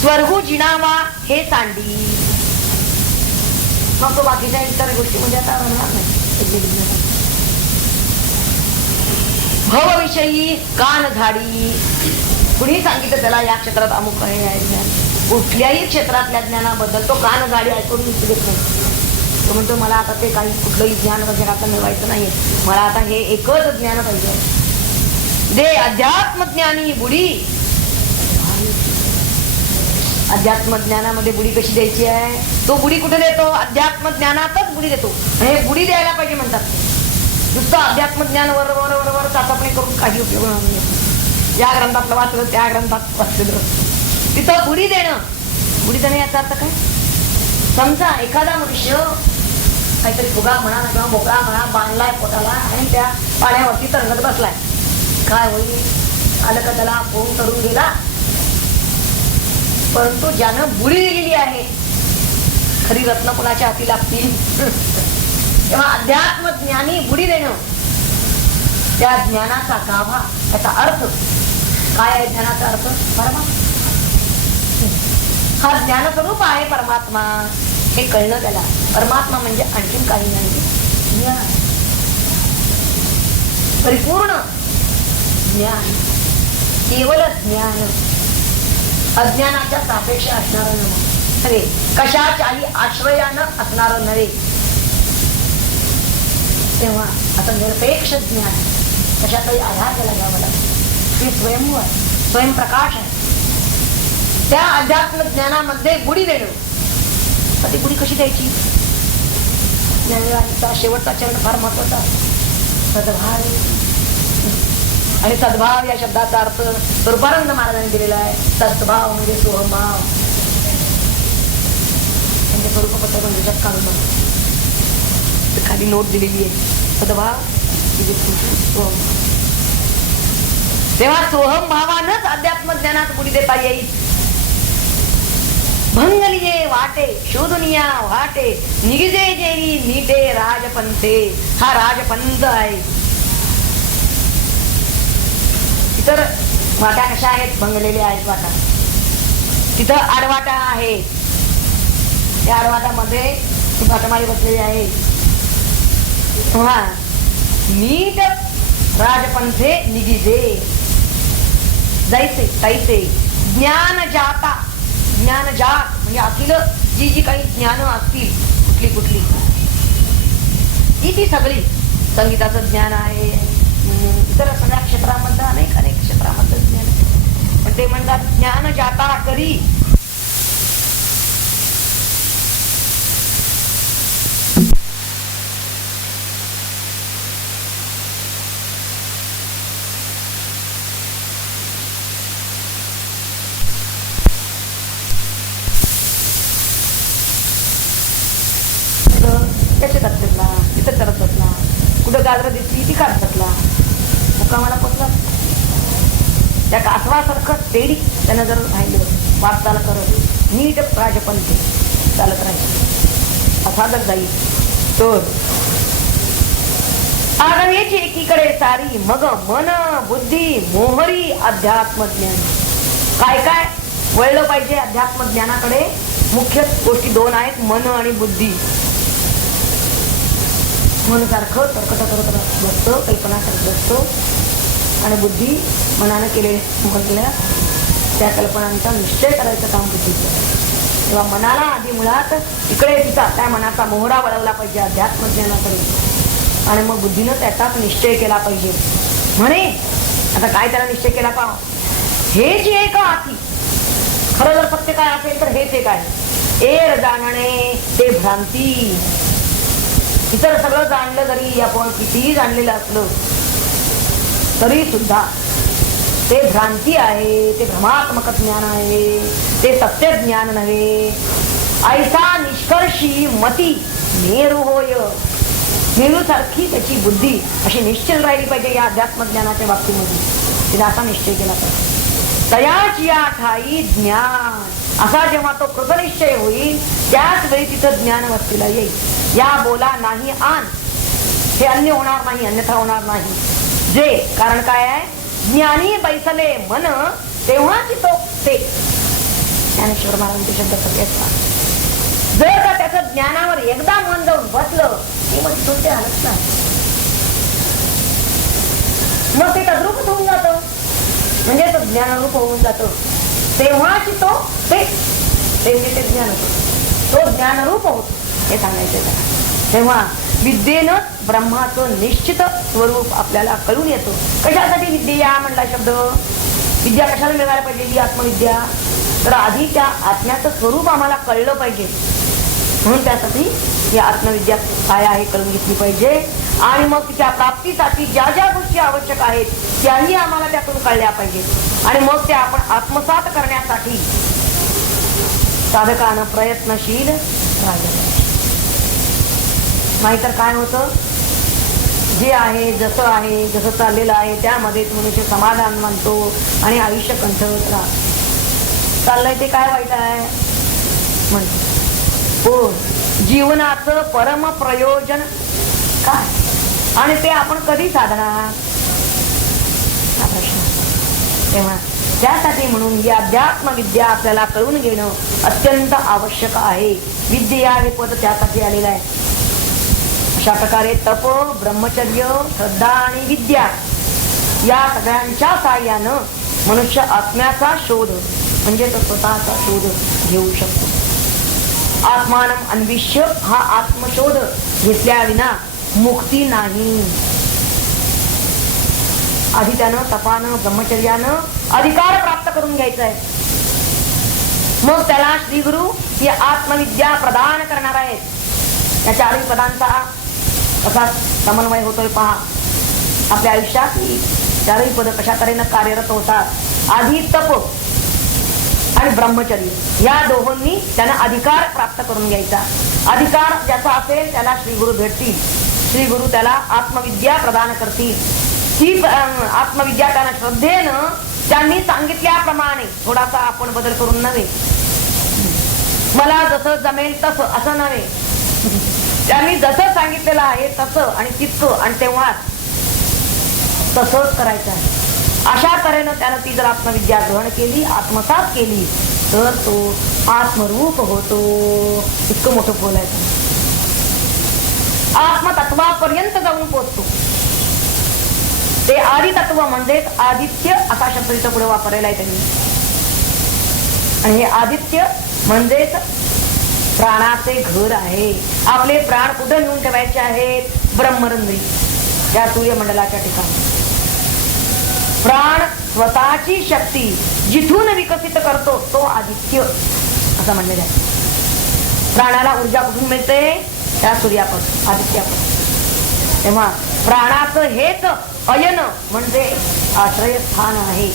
स्वर्गू जिनावा हे सांडी. मग तो बाकीच्या इतर गोष्टी म्हणजे आता राहणार नाही. भवविषयी कान झाडी, कुणी सांगितलं त्याला या क्षेत्रात अमुक आहे ज्ञान, कुठल्याही क्षेत्रातल्या ज्ञानाबद्दल तो कान झाडी ऐकून घेत नाही. तो म्हणतो मला आता ते काही कुठलंही ज्ञान जगात मिळवायचं नाहीये, मला आता हे एकच ज्ञान पाहिजे. दे अध्यात्म ज्ञानी बुडी. अध्यात्म ज्ञानामध्ये बुडी कशी द्यायची आहे? तो बुडी कुठे देतो? अध्यात्म ज्ञानातच बुडी देतो. हे बुडी द्यायला पाहिजे म्हणतात. नुसतं अध्यात्म ज्ञान वर वर वर वर चाचपणी करून काही उपयोग नाही. या ग्रंथातलं वाचलं, त्या ग्रंथात वाचलं, तिथं बुडी देणं. बुडी देणं याचा अर्थ काय? समजा एखादा मनुष्य काहीतरी फुगा म्हणा किंवा बोकळा म्हणा बांधलाय पोटाला आणि त्या पाण्यावरती तरंगत बसलाय. काय होईल? आलं का त्याला फोन करून गेला. परंतु ज्यानं बुडी दिलेली आहे, खरी रत्न कोणाच्या हाती लागतील? तेव्हा अध्यात्म ज्ञानी बुडी देणं, त्या ज्ञानाचा गाभा, त्याचा अर्थ काय आहे? ज्ञानाचा अर्थ परमात्मा. हा ज्ञानस्वरूप आहे परमात्मा, हे कळलं त्याला. परमात्मा म्हणजे आणखीन काही नाही, ज्ञान, परिपूर्ण ज्ञान, केवळ ज्ञान, अज्ञानाच्या सापेक्ष असणारं नव्हे, कशाच्याही आश्रयानं असणारं नव्हे. तेव्हा आता निरपेक्ष ज्ञान, कशाचाही आधार त्याला घ्यावा लागतो. ते स्वयंभू आहे, स्वयंप्रकाश आहे. त्या अध्यात्म ज्ञानामध्ये बुडी देणं. तर ती बुडी कशी द्यायची? ज्ञानाचा शेवटचा चरण फार महत्वाचा, सद्भाव. आणि सद्भाव या शब्दाचा अर्थ दुर्भानंद महाराजांनी दिलेला आहे. सद्भाव म्हणजे सोहमभाव. त्यांच्या स्वरूपपत्र म्हणजे काढून खाली नोट दिलेली आहे. सद्भाव म्हणजे सोहम. तेव्हा सोहम भावानच अध्यात्म ज्ञानात बुडी देता येईल. भंगलिये वाटे शोधुनिया वाटे निगिजे जेवी नीटे राजपंथे. हा राजपंथ आहे. इतर वाटा कशा आहेत? भंगलेल्या आहेत वाटा. तिथं आडवाटा आहे. त्या आडवाटामध्ये पाठमारी बसलेली आहे. हा नीट राजपंथे निगिजे जायचे तैसे ज्ञान जाता. ज्ञान जात म्हणजे अखिल जी जी काही ज्ञान असतील कुठली कुठली ती सगळी. संगीताचं ज्ञान आहे, इतर सगळ्या क्षेत्रामधलं अनेक क्षेत्रामधलं ज्ञान आहे. पण ते म्हणतात ज्ञान जाता करी. त्याचे तत्ला तिथं करत बसला. कुठं गाजर दिसली ती काढत बसला. मुक्कामाला पोचला. त्या कासवासारखं तेडी त्यानं जर राहिलं वाटचाल करत नीट राजपंथी चालत राहील असा जर जाईल तर आगमेची एकीकडे सारी मग मन बुद्धी मोहरी अध्यात्म ज्ञान. काय काय वळलं पाहिजे अध्यात्म ज्ञानाकडे? मुख्य गोष्टी दोन आहेत, मन आणि बुद्धी. मन सारखं तरकट करत बसतो, कल्पना करत बसतो आणि बुद्धी मनानं केलेल्या त्या कल्पनांचा निश्चय करायचं काम बुद्धीचं. तेव्हा मनाला आधी मुळात इकडे तिचा त्या मनाचा मोहरा वळवला पाहिजे अध्यात्म ज्ञानाकडे आणि मग बुद्धीनं त्याचाच निश्चय केला पाहिजे. म्हणे आता काय त्याला निश्चय केला पाहा. हे जे एक आती खरं जर सत्य काय असेल तर हेच एक आहे. एर जाणणे ते भ्रांती. इतर सगळं जाणलं जरी आपण कितीही जाणलेलं असलं तरी सुद्धा ते भ्रांती आहे, ते भ्रमात्मक ज्ञान आहे, ते सत्य ज्ञान नव्हे. ऐसा निष्कर्षी मती मेरू होय. मेरू सारखी त्याची बुद्धी अशी निश्चल राहिली पाहिजे या अध्यात्म ज्ञानाच्या बाबतीमध्ये. तिला असा निश्चय केला पाहिजे. तयाची या ठाई ज्ञान. असा जेव्हा तो कृतनिश्चय होईल त्याच वेळी तिथं ज्ञान वस्तीला येईल. या बोला नाही आण हे अन्य होणार नाही, अन्यथा होणार नाही. जे कारण काय आहे? ज्ञानी बैसले मन तेव्हाच तो ते. ज्ञानेश्वर महाराजांचे शब्द सगळे असतात. जर का त्याचं ज्ञानावर एकदा मन जाऊन बसलं की मग तिथून ते हलत नाही. मग ते तद्रूपच होऊन जातं, म्हणजे तो ज्ञानरूप होऊन जातो. तेव्हाच तो ते ज्ञान होतो, तो ज्ञानरूप होतो हे सांगायचं. तेव्हा विद्येनं ब्रह्माचं निश्चित स्वरूप आपल्याला कळून येतो. कशासाठी विद्या म्हणला शब्द? विद्या कशाला मिळायला पाहिजे? ही आत्मविद्या. तर आधी त्या आत्म्याचं स्वरूप आम्हाला कळलं पाहिजे. म्हणून त्यासाठी ही आत्मविद्या काय आहे कळून घेतली पाहिजे. आणि मग तिच्या प्राप्तीसाठी ज्या ज्या गोष्टी आवश्यक आहेत त्याही आम्हाला त्यातून कळल्या पाहिजेत. आणि मग त्या आपण आत्मसात करण्यासाठी साधकानं प्रयत्नशील राहिलं. नाहीतर काय होतं? जे आहे जसं आहे जसं चाललेलं आहे त्यामध्ये मनुष्य समाधान मानतो आणि आयुष्य कंठवत राहत चाललंय. ते काय वाईट आहे म्हणतो. हो, जीवनाचं परम प्रयोजन काय आणि ते आपण कधी साधणार हा प्रश्न. तेव्हा त्यासाठी म्हणून ही अध्यात्म विद्या आपल्याला कळून घेणं अत्यंत आवश्यक आहे. विद्या हे पद त्यासाठी आलेलं आहे. अशा प्रकारे तप, ब्रह्मचर्य, श्रद्धा आणि विद्या या सगळ्यांच्या साहाय्यानं मनुष्य आत्म्याचा शोध म्हणजे तो स्वतःचा शोध घेऊ शकतो. आत्मानम अन्विष्य हा आत्मशोध घेतल्या विना मुक्ती नाही. आधी त्यानं तपानं ब्रह्मचर्यानं अधिकार प्राप्त करून घ्यायचा आहे. मग त्याला श्री गुरु ही आत्मविद्या प्रदान करणार आहेत. या चारही पदांचा असा समन्वय होतोय पहा. आपल्या आयुष्यात चारही पद कशा तऱ्हेनं कार्यरत होतात. आधी तप आणि ब्रह्मचर्य या दोहोंनी त्यांना अधिकार प्राप्त करून घ्यायचा. अधिकार ज्याचा असेल त्याला श्री गुरु भेटतील. श्री गुरु त्याला आत्मविद्या प्रदान करतील. ही आत्मविद्या त्यांना श्रद्धेनं त्यांनी सांगितल्याप्रमाणे थोडासा आपण बदल करून नव्हे मला जसं जमेल तसं असं नव्हे, त्यांनी जसं सांगितलेलं आहे तसं आणि तितकं आणि तेव्हाच तसंच करायचं आहे. अशा तऱ्हेनं त्यानं ती जर आत्मविद्या ग्रहण केली, आत्मसात केली, तर तो आत्मरूप होतो. इतकं मोठं बोलायचं, आत्मतत्वापर्यंत जाऊन पोचतो. ते आदितत्व म्हणजेच आदित्य असा शब्द इथं पुढे वापरलेला आहे त्यांनी. आणि हे आदित्य म्हणजेच प्राणाचे घर आहे. आपले प्राण कुठे नेऊन ठेवायचे आहेत? ब्रह्मरंध्री, त्या सूर्यमंडलाच्या ठिकाणी. प्राण स्वतःची शक्ती जिथून विकसित करतो तो आदित्य असं म्हणलेलं आहे. प्राणाला ऊर्जा कुठून मिळते? त्या सूर्यापासून, आदित्यापासून. तेव्हा प्राणाचं हेच अयन म्हणजे आश्रयस्थान आहे.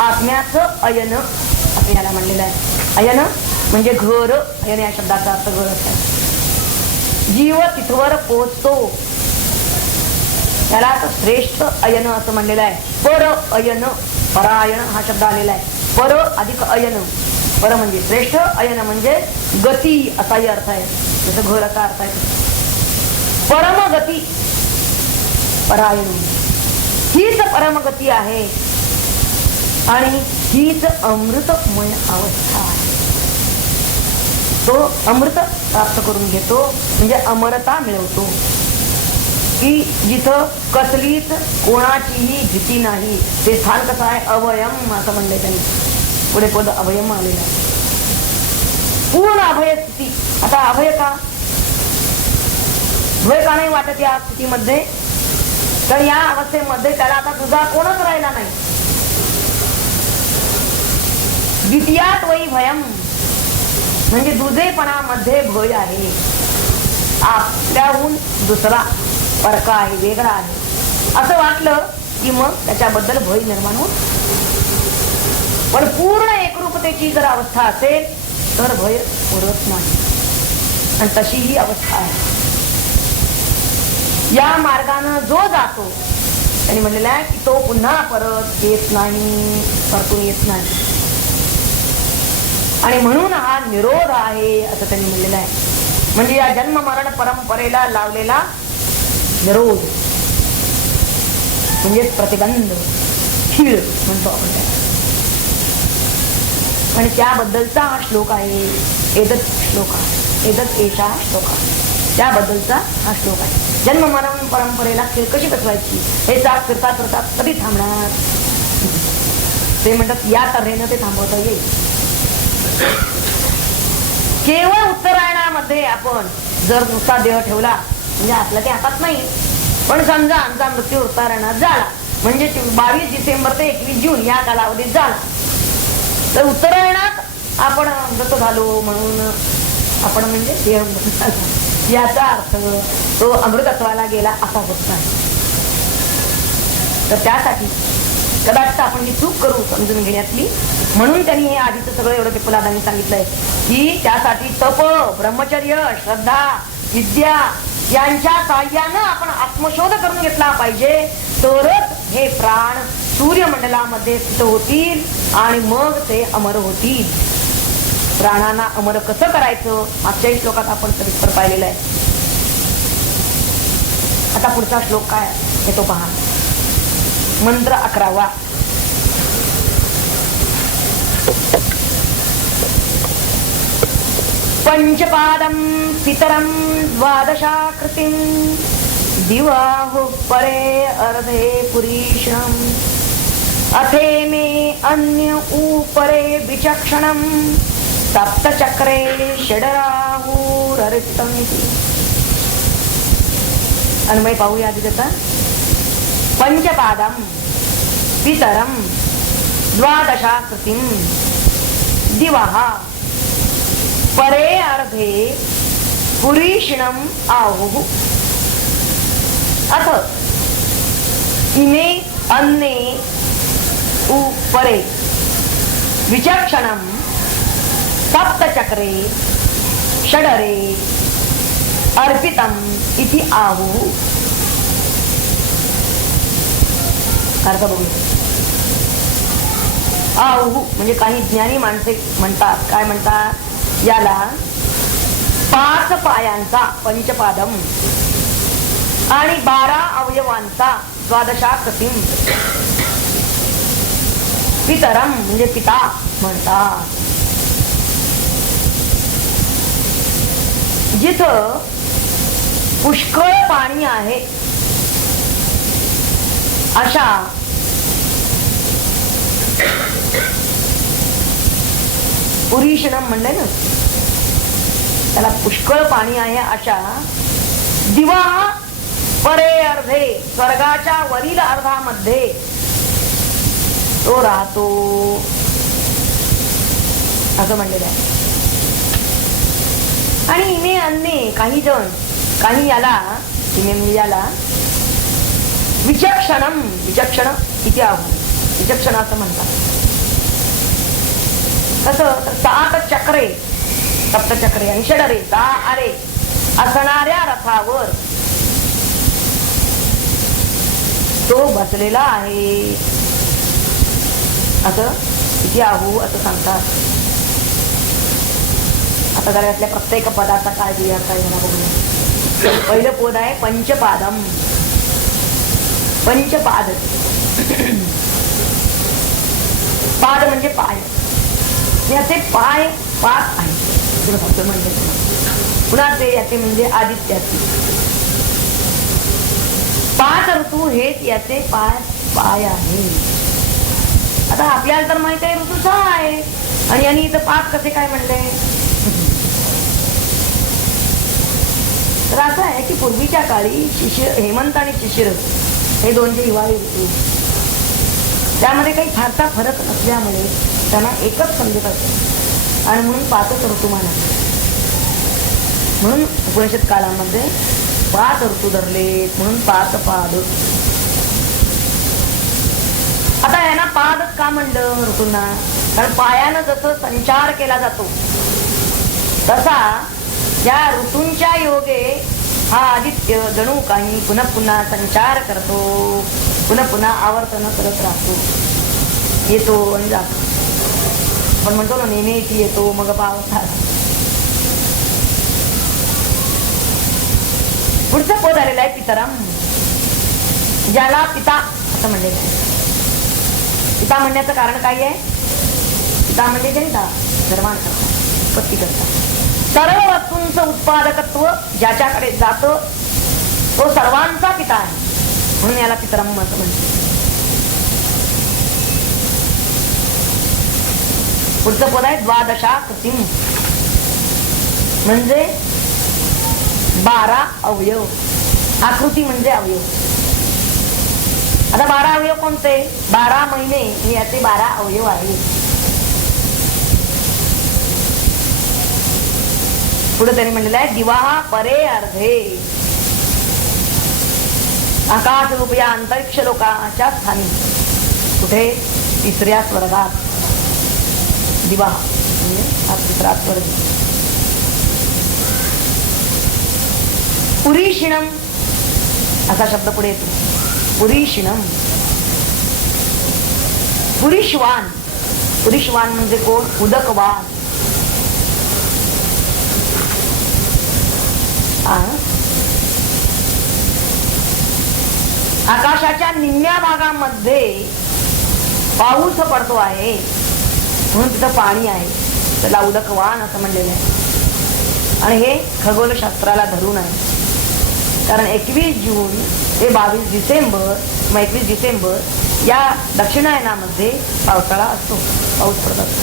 आत्म्याचं अयन असं याला म्हणलेलं आहे. अयन म्हणजे घर. अयन या शब्दाचा अर्थ घर असतो. जीव तिथवर पोचतो, त्याला श्रेष्ठ अयन असं म्हणलेलं आहे. पर अयन, परायण हा शब्द आलेला आहे. पर अधिक अयन, पर म्हणजे श्रेष्ठ, अयन म्हणजे गती असाही अर्थ आहे. जसं घर असा अर्थ आहे. परमगती, परायण हीच परमगती आहे आणि हीच अमृतमय अवस्था आहे. तो अमृत प्राप्त करून घेतो म्हणजे अमरता मिळवतो, की जिथं कसलीच कोणाचीही भीती नाही. ते स्थान कसं आहे? अभयम असं म्हणलंय त्यांनी. पुढे पद अभयम आलेलं आहे. पूर्ण अभय स्थिती. आता अभय का? भय का नाही वाटत या स्थितीमध्ये? तर या अवस्थेमध्ये त्याला आता तुझा कोणच राहिला नाही. द्वितीयात वै भयम म्हणजे दुजेपणामध्ये भय आहे. आपल्याहून दुसरा परका आहे, वेगळा आहे असं वाटलं की मग त्याच्याबद्दल भय निर्माण होत. पण पूर्ण एकरूपतेची जर अवस्था असेल तर भय उरत नाही. आणि तशी ही अवस्था आहे. या मार्गानं जो जातो त्यांनी म्हणलेला आहे की तो पुन्हा परत येत नाही, परतून येत नाही. आणि म्हणून हा निरोध आहे असं त्यांनी म्हणलेलं आहे. म्हणजे या जन्म मरण परंपरेला लावलेला निरोध म्हणजे प्रतिबंध, खीळ म्हणतो आपण त्याला. आणि त्याबद्दलचा हा श्लोक आहे. एदत श्लोक आहे, एदत एषा श्लोक आहे. त्याबद्दलचा हा श्लोक आहे. जन्म मरण परंपरेला खीळ कशी बसवायची हे साथ फिरतात फिरतात कधी थांबणार? ते म्हणतात या तऱ्हेनं ते थांबवता येईल. केवळ उत्तरायणामध्ये आपण जर नुसता देह ठेवला म्हणजे आपला ते हातात नाही. पण समजा आमचा मृत्यू उत्तरायणात झाला म्हणजे 22 डिसेंबर ते 21 जून या कालावधीत झाला, तर उत्तरायणात आपण मृत झालो म्हणून आपण म्हणजे देह मृत झाला याचा अर्थ तो अमृतत्वाला गेला असा होत नाही. तर त्यासाठी कदाचित आपण ही चूक करू समजून घेण्यातली. म्हणून त्यांनी हे आधीच सगळं एवढं पिपलादांनी सांगितलंय की त्यासाठी तप, ब्रह्मचर्य, श्रद्धा, विद्या यांच्या साह्यानं आपण आत्मशोध करून घेतला पाहिजे. तरच हे प्राण सूर्यमंडलामध्ये स्थित होतील आणि मग ते अमर होतील. प्राणांना अमर कसं करायचं मागच्याही श्लोकात आपण सविस्तर पाहिलेलं आहे. आता पुढचा श्लोक काय हे तो पहा. मंत्र 11वा. पंचपादं पितरं द्वादशाकृतिं दिवाहु परे अर्धे पुरीशम् अथे मे अन्य ऊपरे विचक्षणं सप्तचक्रे षडराहुररिक्तमिति. अन्वय पाहूया आधी त्याचा. पंचपादं पितरं द्वादशाकृतिं दिवः परे अर्धे पुरीषिणम् आहुः अथ इमे अन्ये उपरे विचक्षणं सप्तचक्रे षडरे अर्पितम् इति आहुः. अर्थ बघूया. आहुः म्हणजे काही ज्ञानी माणसे म्हणतात, काय म्हणतात याला 5 पायांचा पंचपादम आणि 12 अवयवांचा द्वादशाकृतिम पितरम म्हणजे पिता म्हणतात. जिथं पुष्कळ पाणी आहे अशा पुरीषणम म्हणले ना, त्याला पुष्कळ पाणी आहे अशा दिवा परे अर्धे स्वर्गाच्या वरील अर्धामध्ये तो राहतो असं म्हणलेलं आहे. आणि इमे अन्य काही जण काही याला इमे म्हणजे याला विचक्षणम विचक्षण इथे आहू विचक्षण असं म्हणतात. कसं तर 7 चक्रे सप्तचक्रे आणि षडरे 6 आरे असणाऱ्या रथावर तो बसलेला आहे असं इथे आहू असं सांगतात. आता जरा यातल्या प्रत्येक पदाचा काय दिला काय जरा बघूया. पहिलं पद आहे पंचपादम. पंचपाद पाद म्हणजे पाय. याचे पाय 5 आहेत म्हणजे. पुन्हा ते याचे म्हणजे आदित्याचे 5 ऋतू हेच याचे पाय आहे. आता आपल्याला तर माहित आहे ऋतू 6 आहे आणि यांनी इथं 5 कसे काय म्हणले. तर असं आहे की पूर्वीच्या काळी शिशिर हेमंत आणि शिशिर हे 2 जे हिवाळी ऋतू त्यामध्ये काही फारसा फरक नसल्यामुळे त्यांना एकच समजत असते आणि म्हणून 5च ऋतू मानले. म्हणून उपनिषद काळामध्ये 5 ऋतू धरले म्हणून 5 पाद. आता यांना पादच का म्हणलं ऋतूंना, कारण पायानं जसं संचार केला जातो तसा या ऋतूंच्या योगे हा आदित्य जणू काही पुन्हा पुन्हा संचार करतो, पुन्हा पुन्हा आवर्तन करत राहतो, येतो आणि जातो. पण म्हणतो ना नेहमी इथे येतो मग पाऊस आला. पुढचं पद आलेलं आहे पितरम, ज्याला पिता असं म्हणलेलं आहे. पिता म्हणण्याचं कारण काय आहे. पिता म्हणजे जनता निर्माण करता उत्पत्ती करता सर्व वस्तूंचं उत्पादकत्व ज्याच्याकडे जात तो सर्वांचा पिता आहे म्हणून याला पितरम असं म्हणतात. पुढचं पद आहे द्वादशाकृतिम म्हणजे 12 अवयव. आकृती म्हणजे अवयव. आता 12 अवयव कोणते. 12 महिने हे याचे 12 अवयव आहेत. पुढे त्यांनी म्हणलेलं आहे दिवा परे अर्धे आकाश रूप या अंतरिक्ष लोकाच्या स्थानी कुठे 3ऱ्या स्वर्गात. दिवा म्हणजे हा 3रा स्वर्ग. पुरीषिणम असा शब्द पुढे येतो. पुरीषिणम पुरीश्वान. पुरीश्वान म्हणजे कोण. उदकवान. आकाशाच्या निम्म्या भागामध्ये पाऊस पडतो आहे म्हणून तिथं पाणी आहे, त्याला उदकवान असं म्हणलेलं आहे. आणि हे खगोलशास्त्राला धरून आहे. कारण 21 जून ते 22 डिसेंबर मग 21 डिसेंबर या दक्षिणायनामध्ये पावसाळा असतो, पाऊस पडत असतो.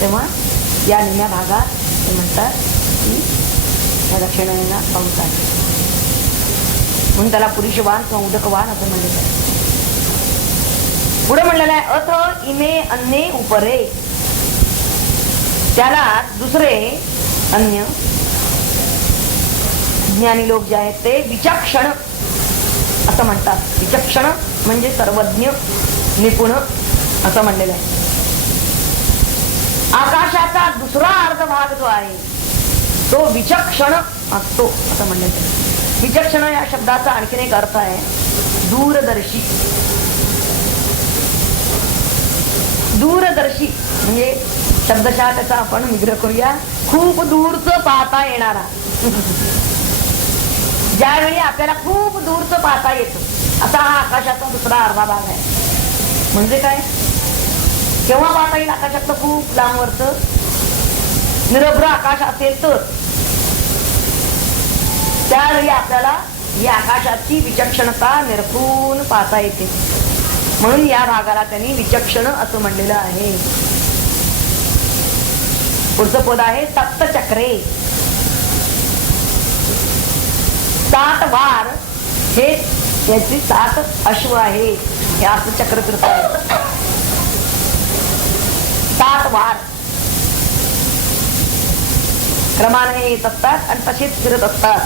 तेव्हा या निम्म्या भागात ते म्हणतात की या दक्षिणायनात पाऊस आहे म्हणून त्याला पुरुषवान किंवा उदकवान असं म्हणलेलं आहे. पुढे म्हणलेलं आहे अथ इमे अन्ये उपरे. त्याला दुसरे अन्य ज्ञानी लोक जे आहेत ते विचक्षण असं म्हणतात. विचक्षण म्हणजे सर्वज्ञ निपुण असं म्हणलेलं आहे. आकाशाचा दुसरा अर्धभाग जो आहे तो विचक्षण असतो असं म्हणलेलं आहे. विचक्षण या शब्दाचा आणखीन एक अर्थ आहे दूरदर्शी. दूरदर्शी म्हणजे शब्दशः त्याचा आपण विग्रह करूया. खूप दूरचं पाहता येणारा. ज्यावेळी आपल्याला खूप दूरचं पाहता येतं असा हा आकाशाचा दुसरा अर्धा भाग आहे. म्हणजे काय? केव्हा पाहता येईल आकाशातलं खूप लांबवरचं? निरभ्र आकाश असेल तर त्यावेळी आपल्याला या आकाशाची विचक्षणता निरखून पाहता येते. म्हणून या भागाला त्यांनी विचक्षण असं म्हणलेलं आहे. पुढचं पद आहे सप्तचक्रे. 7 वार हे याची 7 अश्व आहे. हे असं चक्रतीर्थ आहे. 7 वार क्रमाने येत असतात आणि तसेच फिरत असतात.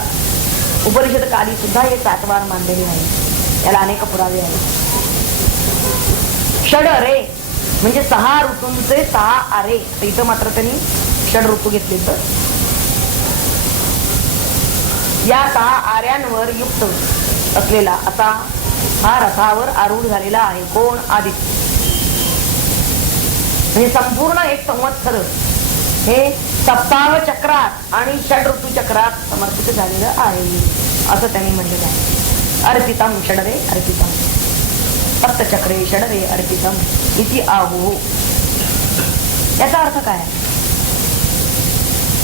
उपनिषद काली सुद्धा हे 7 वार मानलेले आहे. याला अनेक पुरावे आहेत. षड अरे म्हणजे 6 ऋतूंचे 6 आरे. इथं मात्र त्यांनी षड ऋतू घेतले. तर या 6 आर्यांवर युक्त असलेला असा हा रथावर आरूढ झालेला आहे. कोण? आदित्य. म्हणजे संपूर्ण एक संवत्सर हे सप्ताह चक्रात आणि षड ऋतू चक्रात समर्पित झालेलं आहे असं त्यांनी म्हणलेलं आहे. अर्पितम षडरे अर्पितम सप्तचक्रे षडरे अर्पितम इति आहु. याचा अर्थ काय?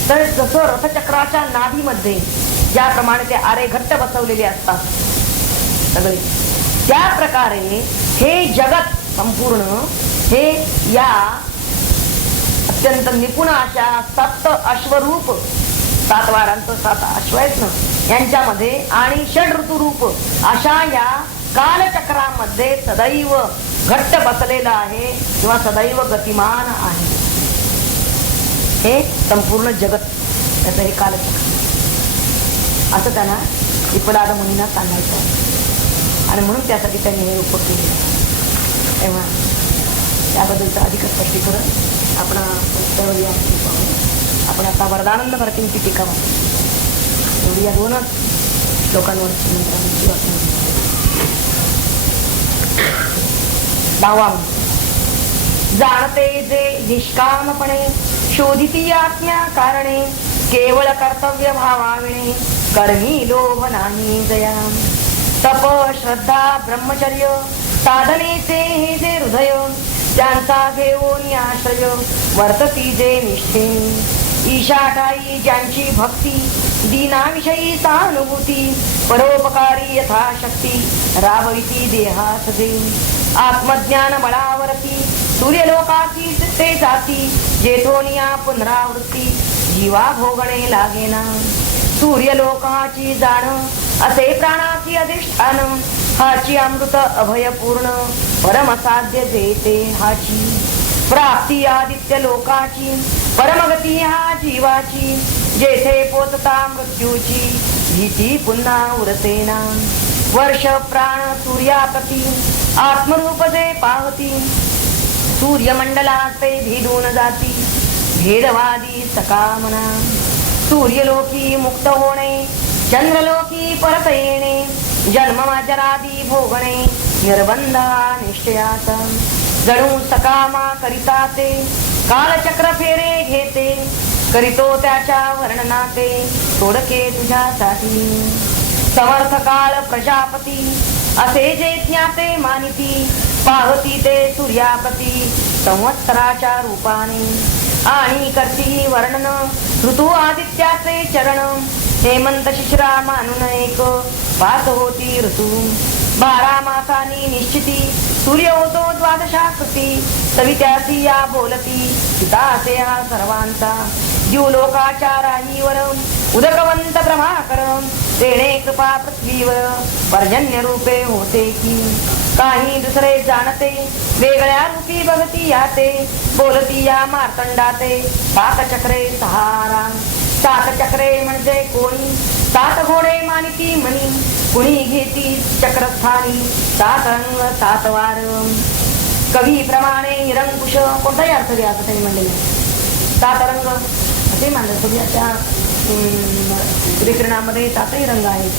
तर जसं रथचक्राच्या नाभीमध्ये ज्याप्रमाणे ते आरे घट्ट बसवलेले असतात सगळे, त्या प्रकारे हे जगत संपूर्ण हे या अत्यंत निपुण अशा 7 अश्वरूप 7 वारांचं 7 अश्व आहेत ना यांच्यामध्ये आणि षड ऋतू रूप अशा या कालचक्रामध्ये सदैव घट्ट बसलेला आहे किंवा सदैव गतिमान आहे. हे संपूर्ण जगत त्याचं हे कालचक्र असं त्यांना विपलाद मुनींना सांगायचं आहे. आणि म्हणून त्यासाठी त्यांनी हे रूप केले. तेव्हा त्याबद्दलचं अधिक स्पष्टीकरण आपण आपण आता वरदानंद भारतींची टीका वाचू. एवढी या 2च श्लोकांवर मंत्रांची वाचना. 10 जाणते जे निष्कामपणे शोधिती आज्ञा कारणे केवळ कर्तव्य भावाविणे कर्मी लोभ नाही जया. तप श्रद्धा ब्रह्मचर्य साधनेचे हे जे हृदय त्यांचा घेऊन आश्रय वर्तती जे निष्ठेने ईशाठाई ज्यांची भक्ती दीनाविषयी सहानुभूती परोपकारी यथाशक्ती राबविती देहात दे. आत्मज्ञान बळावरती सूर्यलोकाची ते जाती जेथोनिया पुनरावृत्ती जीवा भोगणे लागेना. सूर्यलोकाची जाण असे प्राणाची अधिष्ठान हाची अमृत अभयपूर्ण परमसाध्य जेते हाची. प्राप्ती आदित्य लोकाची परमगती हा जीवाची जेथे पोचता मृत्यूची भीती पुन्हा उरतेना. वर्ष प्राण सूर्याप्रती आत्मरूप जे पाहती सूर्यमंडलात ते भिडून जाती भेदवादी सकामना. सूर्यलोकी मुक्त होणे चंद्रलोकी परत येणे जन्मजरादी भोगणे निर्बंधा निश्चयाचा. जणू सकामा करिता ते कालचक्र फेरे घेते करीतो त्याच्या वर्णनाते तोडके तुझ्यासाठी. समर्थ काळ प्रजापती असे जे ज्ञाते मानिती पाहती ते सूर्याप्रती संवत्सराच्या रूपाने आणि करती वर्णन ऋतू आदित्याचे चरण. हेमंत शिशिरा मानून एक 5 होती ऋतू 12 मासांनी निश्चिती सूर्य होतो 12 सवित्यासी या बोलती पिता असे हा सर्वांचा. द्युलोकाच्या राहीवर उदकवंत प्रभाकर तेणे कृपा पृथ्वीवर पर्जन्य रूपे होते की. काही दुसरे जाणते वेगळ्या रूपी बघती याते बोलती या मार्तंडाते 7 चक्रे 6 रांग. 7 चक्रे म्हणजे कोणी 7 घोडे मानिती म्हणी कुणी घेती चक्रस्थानी 7 रंग 7 वार. कवी प्रमाणे निरंकुश कोणताही अर्थ घ्या असं त्यांनी म्हणलेलं आहे. 7 रंग असे मानले. सूर्याच्या सूर्यकिरणामध्ये 7ही रंग आहेत.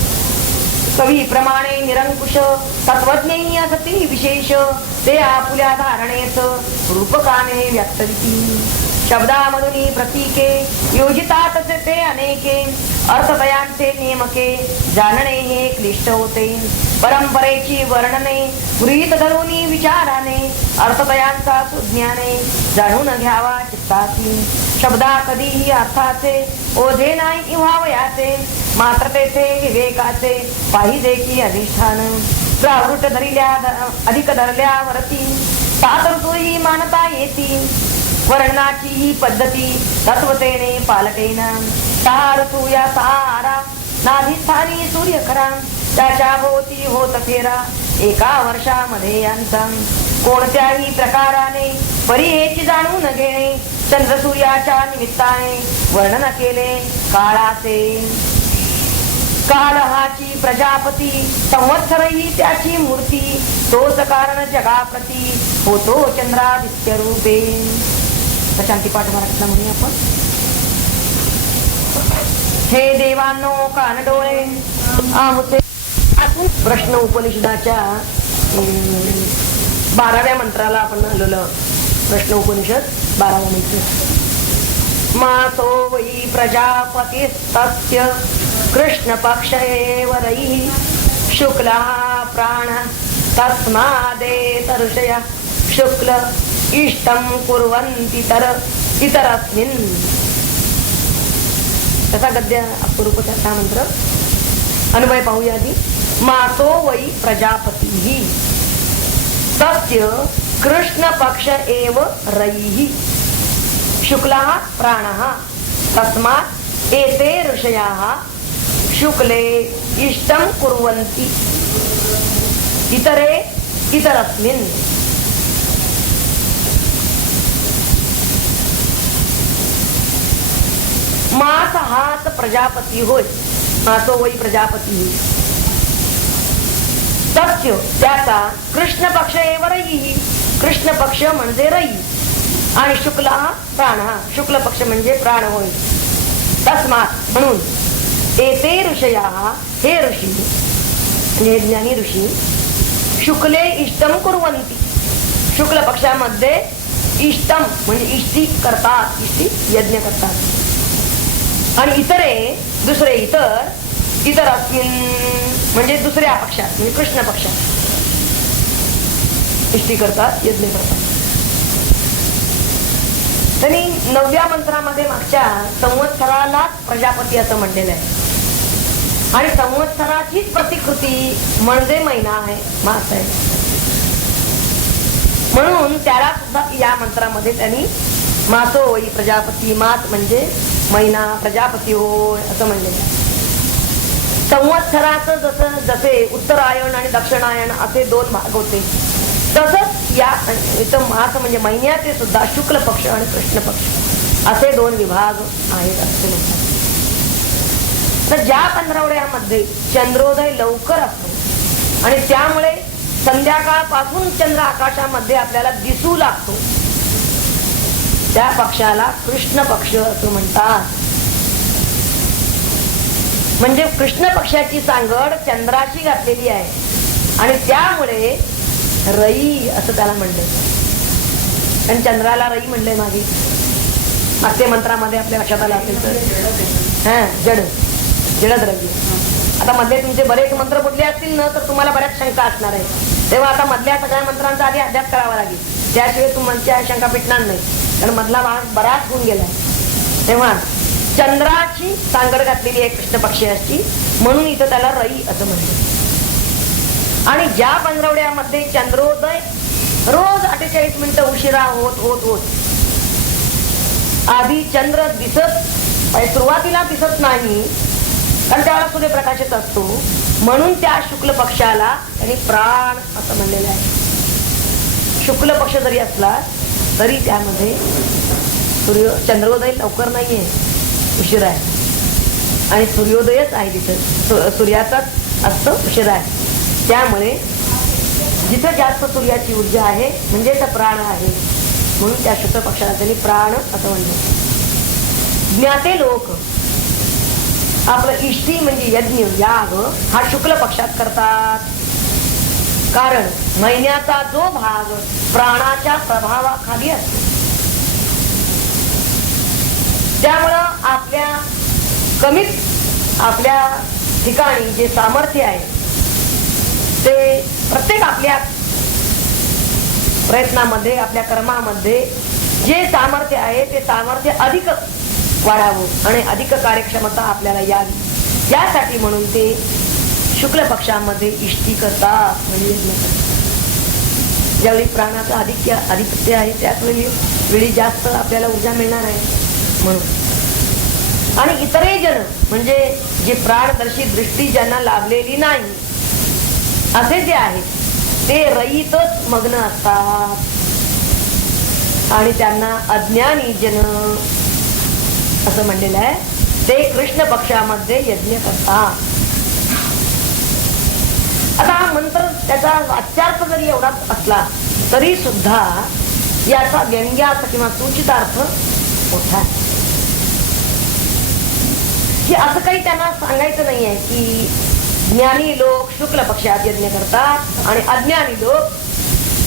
कवी प्रमाणे निरंकुश तत्वज्ञ सती विशेष ते आपुल्या धारणेच रूपकाने व्यक्तविती. शब्दामधुनी प्रतीके योजितात ते अनेके अर्थतयांचे नेमके जाणणे हे क्लिष्ट होते. परंपरेची वर्णने गृहीत धरूनी विचाराने अर्थतयांचा सुज्ञाने जाणून घ्यावा चित्ताती. शब्दा कधीही अर्थाचे ओझे नाही व्हावयाचे मात्र तेथे विवेकाचे पाहिजे की अधिष्ठान. प्रावृत धरिल्या अधिक धरल्यावरती सात ऋतूही मानता येती. वर्णनाची ही पद्धती तत्वतेने पालटेना. सहा ऋतू या सहारा नाधिस्थानी सूर्य खरा त्याच्या भोवती होत फेरा एका वर्षामध्ये यांचा. कोणत्याही प्रकाराने परी हेची जाणून घेणे चंद्र सूर्याच्या निमित्ताने वर्णन केले काळाचे. काल हाची प्रजापती संवत्सरही त्याची मूर्ती तोच कारण जगाप्रती होतो चंद्रादित्य रूपे. शांती पाठ मराठीला म्हणूया आपण. हे देवांनो कान डोळे आमचे. प्रश्न उपनिषदाच्या 12व्या मंत्राला आपण आलेलो. प्रश्न उपनिषद 12वा मंत्र. मासो वै प्रजापतिस्तस्य कृष्ण पक्ष एव रैः शुक्ला प्राण तस्मादेतऋषया शुक्ल इष्टं कुर्वन्ति इतरस्मिन्. त्याचा गद्य अपूर्व त्याचा मंत्र अन्वय पाहूया आधी. मासो वै प्रजापती तस्य कृष्ण पक्ष एव रैः शुक्लः प्राणः तस्मात् एते ऋषयाः शुक्ले इष्टं कुर्वन्ति इतरे इतरस्मिन्. मास हाच प्रजापती होय. मासो वै प्रजापती तस्य त्याचा कृष्ण पक्ष एव रई. कृष्ण पक्ष म्हणजे रई आणि शुक्ल प्राण. शुक्ल पक्ष म्हणजे प्राण होय. तस्मात म्हणून एते ऋषया हे ऋषी म्हणजे ज्ञानी ऋषी शुक्ले इष्टम कुर्वन्ति शुक्ल पक्षामध्ये इष्टम म्हणजे इष्टी करतात. इष्टी यज्ञ करतात. आणि इतरे दुसरे इतर अस्मिन म्हणजे दुसऱ्या पक्षात म्हणजे कृष्ण पक्षात इष्टी करतात यज्ञ करतात. त्यांनी 9व्या मंत्रामध्ये मागच्या संवत्सराला प्रजापती असं म्हणलेलं आहे. आणि संवत्सराचीच प्रतिकृती म्हणजे महिना आहे, मास आहे. म्हणून त्याला सुद्धा या मंत्रामध्ये त्यांनी मासो वै प्रजापती. मास म्हणजे महिना, प्रजापती होय असं म्हणलेलं आहे. संवत्सराचं जसे उत्तरायण आणि दक्षिणायन असे 2 भाग होते तसंच या इथं मास म्हणजे महिन्याचे सुद्धा शुक्ल पक्ष आणि कृष्ण पक्ष असे 2 विभाग आहेत असे म्हणतात. तर ज्या पंधरवड्यामध्ये चंद्रोदय लवकर असतो आणि त्यामुळे संध्याकाळपासून चंद्र आकाशामध्ये आपल्याला दिसू लागतो त्या पक्षाला कृष्ण पक्ष असं म्हणतात. म्हणजे कृष्ण पक्षाची सांगड चंद्राशी घातलेली आहे आणि त्यामुळे रई असं त्याला म्हणलंय. आणि चंद्राला रई म्हणलंय मागच्या मंत्रामध्ये आपल्या लक्षात आलं असेल तर जडद्रव्य. आता मधले तुमचे बरेच मंत्र बुडले असतील ना तर तुम्हाला बऱ्याच शंका असणार आहे. तेव्हा आता मधल्या सगळ्या मंत्रांचा आधी अभ्यास करावा लागेल. त्याशिवाय तुमच्या शंका पिटणार नाही कारण मधला भाग बराच होऊन गेलाय. तेव्हा चंद्राची सांगड घातलेली आहे कृष्ण पक्षाची म्हणून इथं त्याला रई असं म्हणलं. आणि ज्या पंधरवड्यामध्ये चंद्रोदय रोज 48 मिनिटं उशिरा होत होत होत आधी चंद्र दिसत सुरुवातीला दिसत नाही कारण त्यावेळेला सूर्यप्रकाशित असतो म्हणून त्या शुक्ल पक्षाला त्यांनी प्राण असं म्हणलेलं आहे. शुक्ल पक्ष जरी असला तरी त्यामध्ये चंद्रोदय लवकर नाहीये, उशिरा आहे आणि सूर्योदयच आहे. तिथं सूर्याचाच असतं उशिरा आहे. त्यामुळे जिथं जास्त सूर्याची ऊर्जा आहे म्हणजे तर प्राण आहे म्हणून त्या शुक्ल पक्षाला त्यांनी प्राण असं म्हणलं. ज्ञाते लोक आपलं इष्टी म्हणजे यज्ञ याग हा शुक्ल पक्षात करतात कारण महिन्याचा जो भाग प्राणाच्या प्रभावाखाली असतो त्यामुळं आपल्या कमीत आपल्या ठिकाणी जे सामर्थ्य आहे ते प्रत्येक आपल्या प्रयत्नामध्ये आपल्या कर्मामध्ये जे सामर्थ्य आहे ते सामर्थ्य अधिक वाढावं आणि अधिक कार्यक्षमता आपल्याला यावी यासाठी म्हणून ते शुक्ल पक्षामध्ये इष्टी करतात म्हणजे ज्यावेळी प्राणाचं आधिपत्य आहे त्याच वेळी जास्त आपल्याला ऊर्जा मिळणार आहे म्हणून. आणि इतरे जन म्हणजे जे प्राणदर्शी दृष्टी ज्यांना लाभलेली नाही असे जे आहेत ते रईतच मग्न असतात आणि त्यांना अज्ञानी जन असं म्हणलेलं आहे ते कृष्ण पक्षामध्ये यज्ञ करतात. आता हा मंत्र त्याचा वाच्यार्थ जरी एवढा असला तरी सुद्धा याचा व्यंग्यार्थ किंवा सूचितार्थ मोठा आहे की असं काही त्यांना सांगायचं नाही आहे की ज्ञानी लोक शुक्ल पक्षात यज्ञ करतात आणि अज्ञानी लोक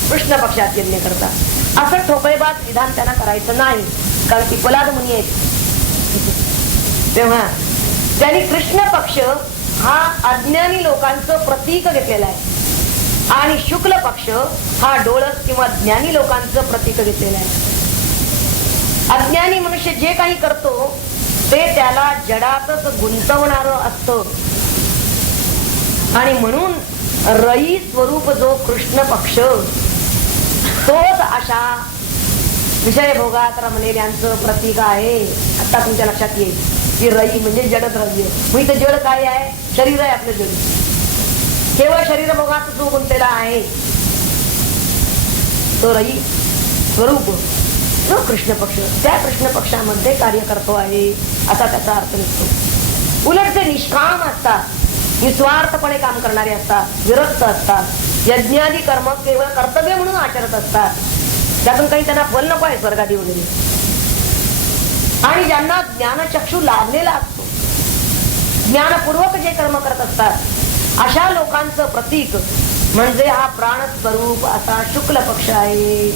कृष्ण पक्षात यज्ञ करतात असं ठोकळेबाज विधान त्यांना करायचं नाही. कारण पिपलाद मुनी आहेत तेव्हा त्यांनी कृष्ण पक्ष हा अज्ञानी लोकांचं प्रतीक घेतलेलं आहे आणि शुक्ल पक्ष हा डोळस किंवा ज्ञानी लोकांचं प्रतीक घेतलेलं आहे. अज्ञानी मनुष्य जे काही करतो ते त्याला जडातच गुंतवणार असतं आणि म्हणून रई स्वरूप जो कृष्ण पक्ष तोच अशा विषय भोगात रमलेल्यांचं प्रतीक आहे. आता तुमच्या लक्षात येईल की रई म्हणजे जड द्रव्य. मग इथं जड काय आहे? शरीर आहे आपलं जड. केवळ शरीर भोगात जो गुंतलेला आहे तो रई स्वरूप जो कृष्ण पक्ष त्या कृष्ण पक्षामध्ये कार्य करतो आहे असा त्याचा अर्थ निघतो. उलट जे निष्काम असतात निस्वार्थपणे काम करणारे असतात विरक्त असतात यज्ञादी कर्म केवळ कर्तव्य म्हणून आचरत असतात त्यातून काही त्यांना फल नको आहे स्वर्गादी वगैरे आणि ज्यांना ज्ञानचक्षु लाभलेला असतो ज्ञानपूर्वक जे कर्म करत असतात अशा लोकांचं प्रतीक म्हणजे हा प्राणस्वरूप असा शुक्ल पक्ष आहे.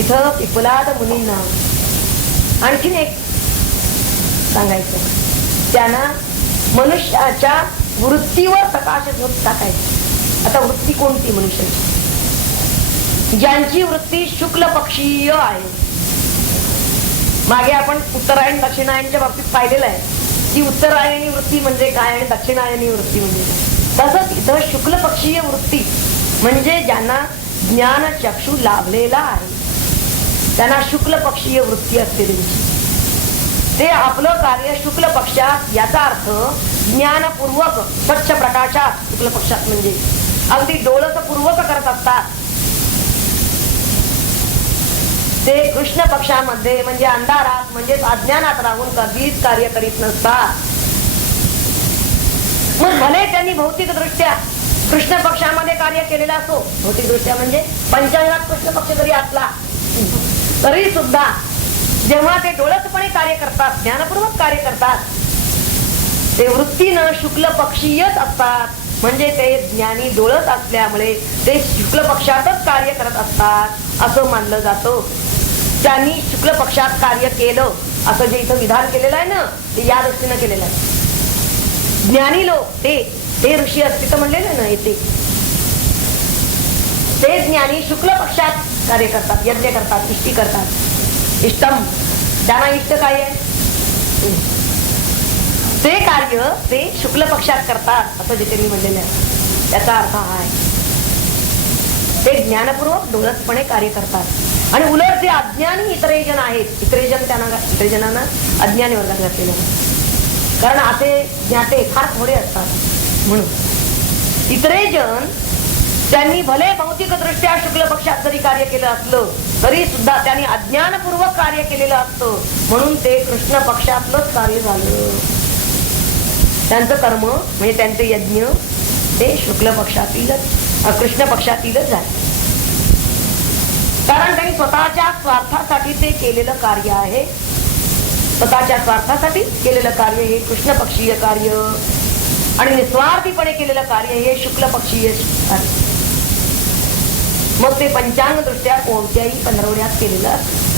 इथं पिपलाद मुनींना आणखीन एक सांगायचं त्यांना मनुष्याच्या वृत्तीवर प्रकाश झोप टाकायचं. आता वृत्ती कोणती मनुष्याची? ज्यांची वृत्ती शुक्ल पक्षीय आहे. मागे आपण उत्तरायण दक्षिणायनच्या बाबतीत पाहिलेलं आहे की उत्तरायणी वृत्ती म्हणजे काय आणि दक्षिणायनी वृत्ती म्हणजे काय. तसंच इथं शुक्ल पक्षीय वृत्ती म्हणजे ज्यांना ज्ञान चक्षु लाभलेला आहे त्यांना शुक्ल पक्षीय वृत्ती असते त्यांची. ते आपलं कार्य शुक्ल पक्षात याचा अर्थ ज्ञानपूर्वक स्वच्छ प्रकाशात शुक्ल पक्षात म्हणजे अगदी डोळसपूर्वक करत असतात. ते कृष्ण पक्षामध्ये म्हणजे अंधारात म्हणजे अज्ञानात राहून कधीच कार्य करीत नसतात. मग भले त्यांनी भौतिक दृष्ट्या कृष्ण पक्षामध्ये कार्य केलेला असो भौतिक दृष्ट्या म्हणजे पंचांगात कृष्ण पक्ष जरी असला तरी सुद्धा जेव्हा ते डोळसपणे कार्य करतात ज्ञानपूर्वक कार्य करतात ते वृत्तीनं शुक्ल पक्षीयच असतात. म्हणजे ते ज्ञानी डोळस असल्यामुळे ते शुक्ल पक्षातच कार्य करत असतात असं मानलं जातं. त्यांनी शुक्ल पक्षात कार्य केलं असं जे इथं विधान केलेलं आहे ना ते या दृष्टीनं केलेलं आहे. ज्ञानी लोक ते ऋषी असतील म्हणलेलं ना येते ते ज्ञानी शुक्ल पक्षात कार्य करतात यज्ञ करतात इष्टी करतात. इष्टम त्यांना इष्ट काय आहे ते कार्य ते शुक्ल पक्षात करतात असं जिथे मी म्हणलेलं आहे. त्याचा अर्थ हा आहे ते ज्ञानपूर्वक डोळसपणे कार्य करतात. आणि उलट जे अज्ञानी इतरे जन आहेत इतरे जनांना अज्ञानी वर्गात घातलेले आहे कारण असे ज्ञाते फार थोडे असतात. म्हणून इतरे जन त्यांनी भले भौतिक दृष्ट्या शुक्ल पक्षात जरी कार्य केलं असलं तरी सुद्धा त्यांनी अज्ञानपूर्वक कार्य केलेलं असतं म्हणून ते कृष्ण पक्षातलंच कार्य झालं. त्यांचं कर्म म्हणजे त्यांचे यज्ञ ते शुक्ल पक्षातीलच कृष्ण पक्षातीलच झाले. कारण त्यांनी स्वतःच्या स्वार्थासाठी ते केलेलं कार्य आहे. स्वतःच्या स्वार्थासाठी केलेलं कार्य हे कृष्ण पक्षीय कार्य आणि निस्वार्थीपणे केलेलं कार्य हे शुक्ल पक्षीय कार्य. मग ते पंचांग दृष्ट्या कोणत्याही पंधरवड्यात केलेलं असतं.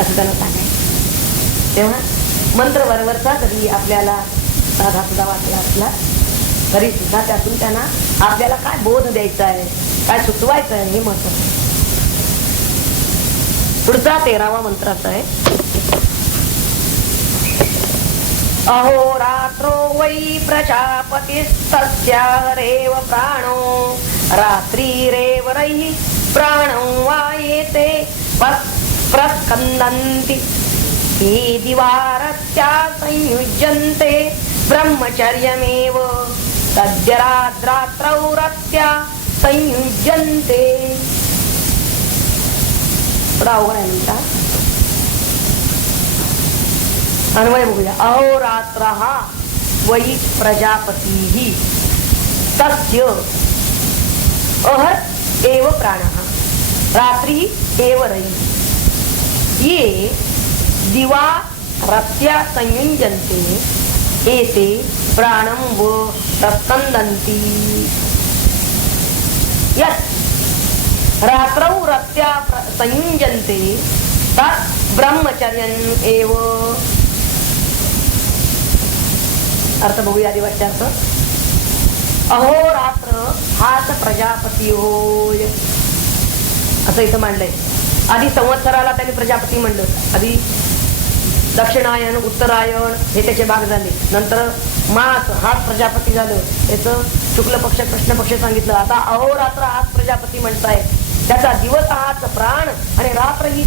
असं त्यांना सांगायचं. तेव्हा मंत्र बरोबरचा जरी आपल्याला साधा सुद्धा वाटला असला तरी सुद्धा त्यातून त्यांना आपल्याला काय बोध द्यायचा आहे, काय सुचवायचं आहे हे महत्वाचं. पुढचा 13वा मंत्र असा आहे, अहोरात्रो वै प्रजापतिस्तस्य रेव प्राणो रात्रिरेव रैः प्राणं वायेते प्रस्कन्दन्ति हे दिवारत्या संयुज्यन्ते ब्रह्मचर्यमेव तद्यरात्रात्रौ रत्या संयुज्यन्ते. थोडा अवघड आहे म्हणतात. अन्वय बघूया. अहोरात्रः वै प्रजापतिः तस्य अहत् एव प्राणः रात्रि एव रयिः ये दिवा रत्या संयुज्यन्ते एते प्राणं व प्रस्कन्दन्ति. यत् रात्रौ रत्या संयुज्यन्ते तत् ब्रह्मचर्यम् एव. अर्थ बघूया आधी वाक्यार्थ. अहोरात्र हाच प्रजापती होय असं इथं मांडलंय. आधी संवत्सराला त्यांनी प्रजापती म्हणलं. आधी दक्षिणायन उत्तरायण हे त्याचे भाग झाले. नंतर मास हाच प्रजापती झालं. याचं शुक्ल पक्ष कृष्ण पक्ष सांगितलं. आता अहोरात्र हाच प्रजापती म्हणताय. त्याचा दिवस हाच प्राण आणि रात्र ही